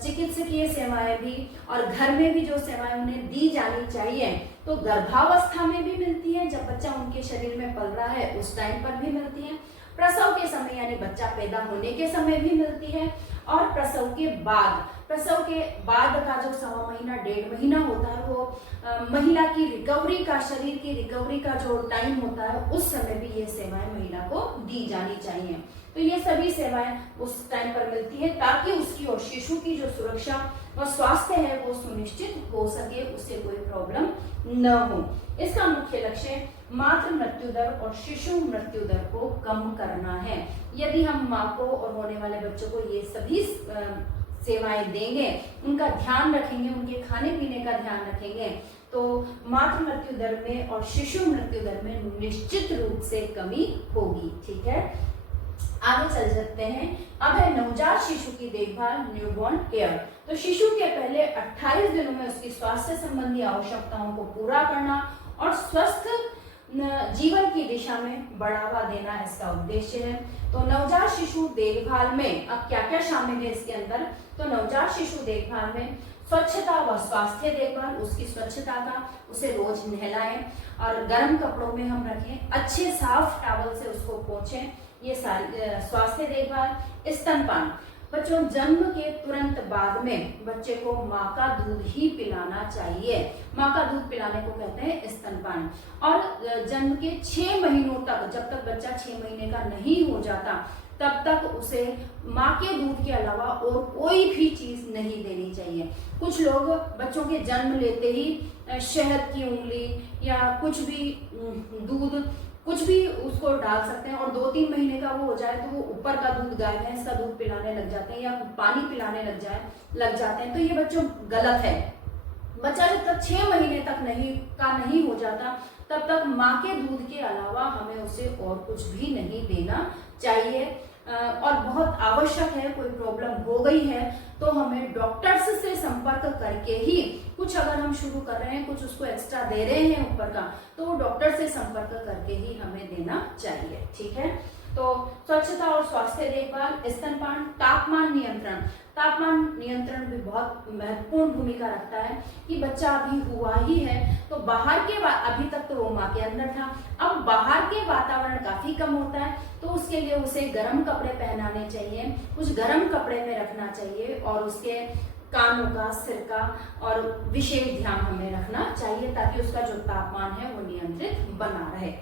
चिकित्सकीय सेवाएं भी और घर में भी जो सेवाएं उन्हें दी जानी चाहिए, तो गर्भावस्था में भी मिलती है, जब बच्चा उनके शरीर में पल रहा है उस टाइम पर भी मिलती है, प्रसव के समय यानी बच्चा पैदा होने के समय भी मिलती है, और प्रसव के बाद का जो 1.25 महीना 1.5 महीना होता है वो महिला की रिकवरी का, शरीर की रिकवरी का जो टाइम होता है उस समय भी ये सेवाएं महिला को दी जानी चाहिए। तो ये सभी सेवाएं उस टाइम पर मिलती है ताकि उसकी और शिशु की जो सुरक्षा और स्वास्थ्य है वो सुनिश्चित हो सके, उसे कोई प्रॉब्लम न हो। इसका मुख्य लक्ष्य मातृ मृत्यु दर और शिशु मृत्यु दर को कम करना है। यदि हम माँ को और होने वाले बच्चों को ये सभी सेवाएं देंगे, उनका ध्यान रखेंगे, उनके खाने पीने का ध्यान रखेंगे, तो मातृ मृत्यु दर में और शिशु मृत्यु दर में निश्चित रूप से कमी होगी। ठीक है, आगे चल सकते हैं। अब है नवजात शिशु की देखभाल, न्यूबॉर्न केयर। तो शिशु के पहले 28 दिनों में उसकी स्वास्थ्य संबंधी आवश्यकताओं को पूरा करना और स्वस्थ जीवन की दिशा में बढ़ावा देना इसका उद्देश्य है। तो नवजात शिशु देखभाल में अब क्या क्या शामिल है इसके अंदर, तो नवजात शिशु देखभाल में स्वच्छता व स्वास्थ्य देखभाल, उसकी स्वच्छता का, उसे रोज नहलाएं और गर्म कपड़ों में हम रखें, अच्छे साफ टॉवल से उसको पोंछें, ये सारी स्वास्थ्य देखभाल। स्तनपान, बच्चों जन्म के तुरंत बाद में बच्चे को माँ का दूध ही पिलाना चाहिए, माँ का दूध पिलाने को कहते हैं स्तनपान। और जन्म के 6 महीनों तक, जब तक बच्चा 6 महीने का नहीं हो जाता तब तक उसे माँ के दूध के अलावा और कोई भी चीज नहीं देनी चाहिए। कुछ लोग बच्चों के जन्म लेते ही शहद की उंगली या कुछ भी दूध कुछ भी उसको डाल सकते हैं, और 2-3 महीने का वो हो जाए तो वो ऊपर का दूध, गाय भैंस का दूध पिलाने लग जाते हैं या पानी पिलाने लग जाते हैं। तो ये बच्चों गलत है। बच्चा जब तक 6 महीने तक नहीं हो जाता तब तक माँ के दूध के अलावा हमें उसे और कुछ भी नहीं देना चाहिए। और बहुत आवश्यक है, कोई प्रॉब्लम हो गई है तो हमें डॉक्टर्स से संपर्क करके ही, कुछ अगर हम शुरू कर रहे हैं, कुछ उसको एक्स्ट्रा दे रहे हैं ऊपर का, तो वो डॉक्टर से संपर्क करके ही हमें देना चाहिए। ठीक है, तो स्वच्छता और स्वास्थ्य देखभाल, स्तनपान, तापमान नियंत्रण। तापमान नियंत्रण भी बहुत महत्वपूर्ण भूमिका रखता है कि बच्चा अभी हुआ ही है तो बाहर के, अभी तक तो वो माँ के अंदर था, अब बाहर के वातावरण काफी कम होता है, तो उसके लिए उसे गर्म कपड़े पहनाने चाहिए, कुछ गर्म कपड़े में रखना चाहिए, और उसके कानों का, सिर का और विशेष ध्यान हमें रखना चाहिए ताकि उसका जो तापमान है वो नियंत्रित बना रहे।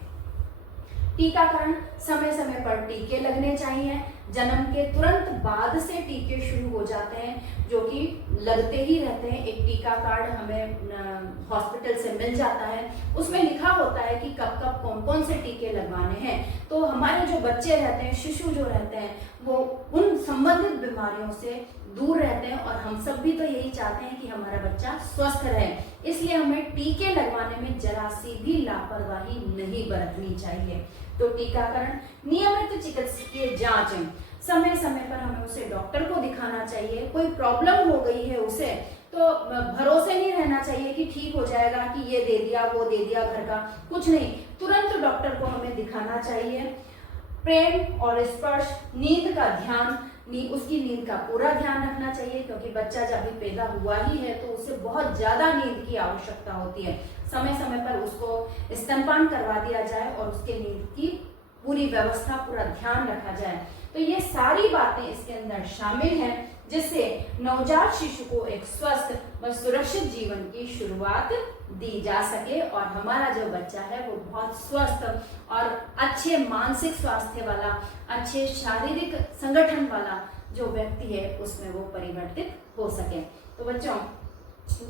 टीकाकरण, समय समय पर टीके लगने चाहिए। जन्म के तुरंत बाद से टीके शुरू हो जाते हैं जो कि लगते ही रहते हैं। एक टीका कार्ड हमें हॉस्पिटल से मिल जाता है, उसमें लिखा होता है कि कब कब कौन कौन से टीके लगवाने हैं। तो हमारे जो बच्चे रहते हैं, शिशु जो रहते हैं, वो उन संबंधित बीमारियों से दूर रहते हैं, और हम सब भी तो यही चाहते हैं कि हमारा बच्चा स्वस्थ रहे। इसलिए हमें टीके लगवाने में जरा सी भी लापरवाही नहीं बरतनी चाहिए। तो टीकाकरण, नियमित चिकित्सकीय जांच, समय समय पर हमें उसे डॉक्टर को दिखाना चाहिए। कोई प्रॉब्लम हो गई है उसे तो भरोसे नहीं रहना चाहिए कि ठीक हो जाएगा, कि ये दे दिया वो दे दिया घर का, कुछ नहीं, तुरंत डॉक्टर को हमें दिखाना चाहिए। प्रेम और स्पर्श, नींद का ध्यान, उसकी नींद का पूरा ध्यान रखना चाहिए, क्योंकि बच्चा जब भी पैदा हुआ ही है तो उसे बहुत ज्यादा नींद की आवश्यकता होती है। समय समय पर उसको स्तनपान करवा दिया जाए और उसके नींद की पूरी व्यवस्था, पूरा ध्यान रखा जाए। तो ये सारी बातें इसके अंदर शामिल हैं जिससे नवजात शिशु को एक स्वस्थ व सुरक्षित जीवन की शुरुआत दी जा सके, और हमारा जो बच्चा है वो बहुत स्वस्थ और अच्छे मानसिक स्वास्थ्य वाला, अच्छे शारीरिक संगठन वाला जो व्यक्ति है उसमें वो परिवर्तित हो सके। तो बच्चों,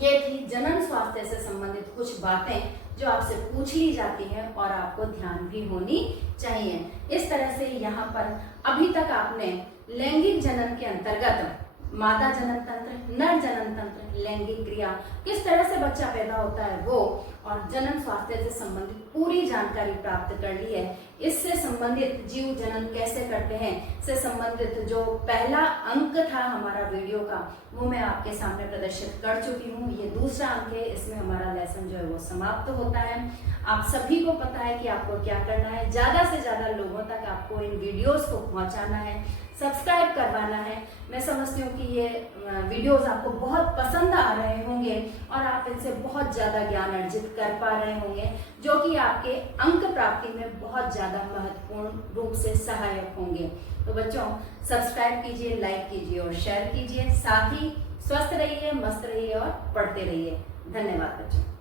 ये थी जनन स्वास्थ्य से संबंधित कुछ बातें जो आपसे पूछ ली जाती हैं और आपको ध्यान भी होनी चाहिए। इस तरह से यहाँ पर अभी तक आपने लैंगिक जनन के अंतर्गत मादा जनन तंत्र, नर जनन तंत्र, लैंगिक क्रिया, किस तरह से बच्चा पैदा होता है वो, और जनन स्वास्थ्य से संबंधित पूरी जानकारी प्राप्त कर ली है। इससे संबंधित जीव जनन कैसे करते हैं से संबंधित जो पहला अंक था हमारा वीडियो का, वो मैं आपके सामने प्रदर्शित कर चुकी हूँ। ये दूसरा अंक है, इसमें हमारा लेसन जो है वो समाप्त होता है। आप सभी को पता है कि आपको क्या करना है, ज्यादा से ज्यादा लोगों तक आपको इन वीडियोस को पहुंचाना है, सब्सक्राइब करवाना है। मैं समझती हूँ कि ये वीडियोस आपको बहुत पसंद आ रहे होंगे और आप इनसे बहुत ज़्यादा ज्ञान अर्जित कर पा रहे होंगे, जो कि आपके अंक प्राप्ति में बहुत ज़्यादा महत्वपूर्ण रूप से सहायक होंगे। तो बच्चों, सब्सक्राइब कीजिए, लाइक कीजिए और शेयर कीजिए। साथ ही स्वस्थ रहिए, मस्त रहिए और पढ़ते रहिए। धन्यवाद बच्चों।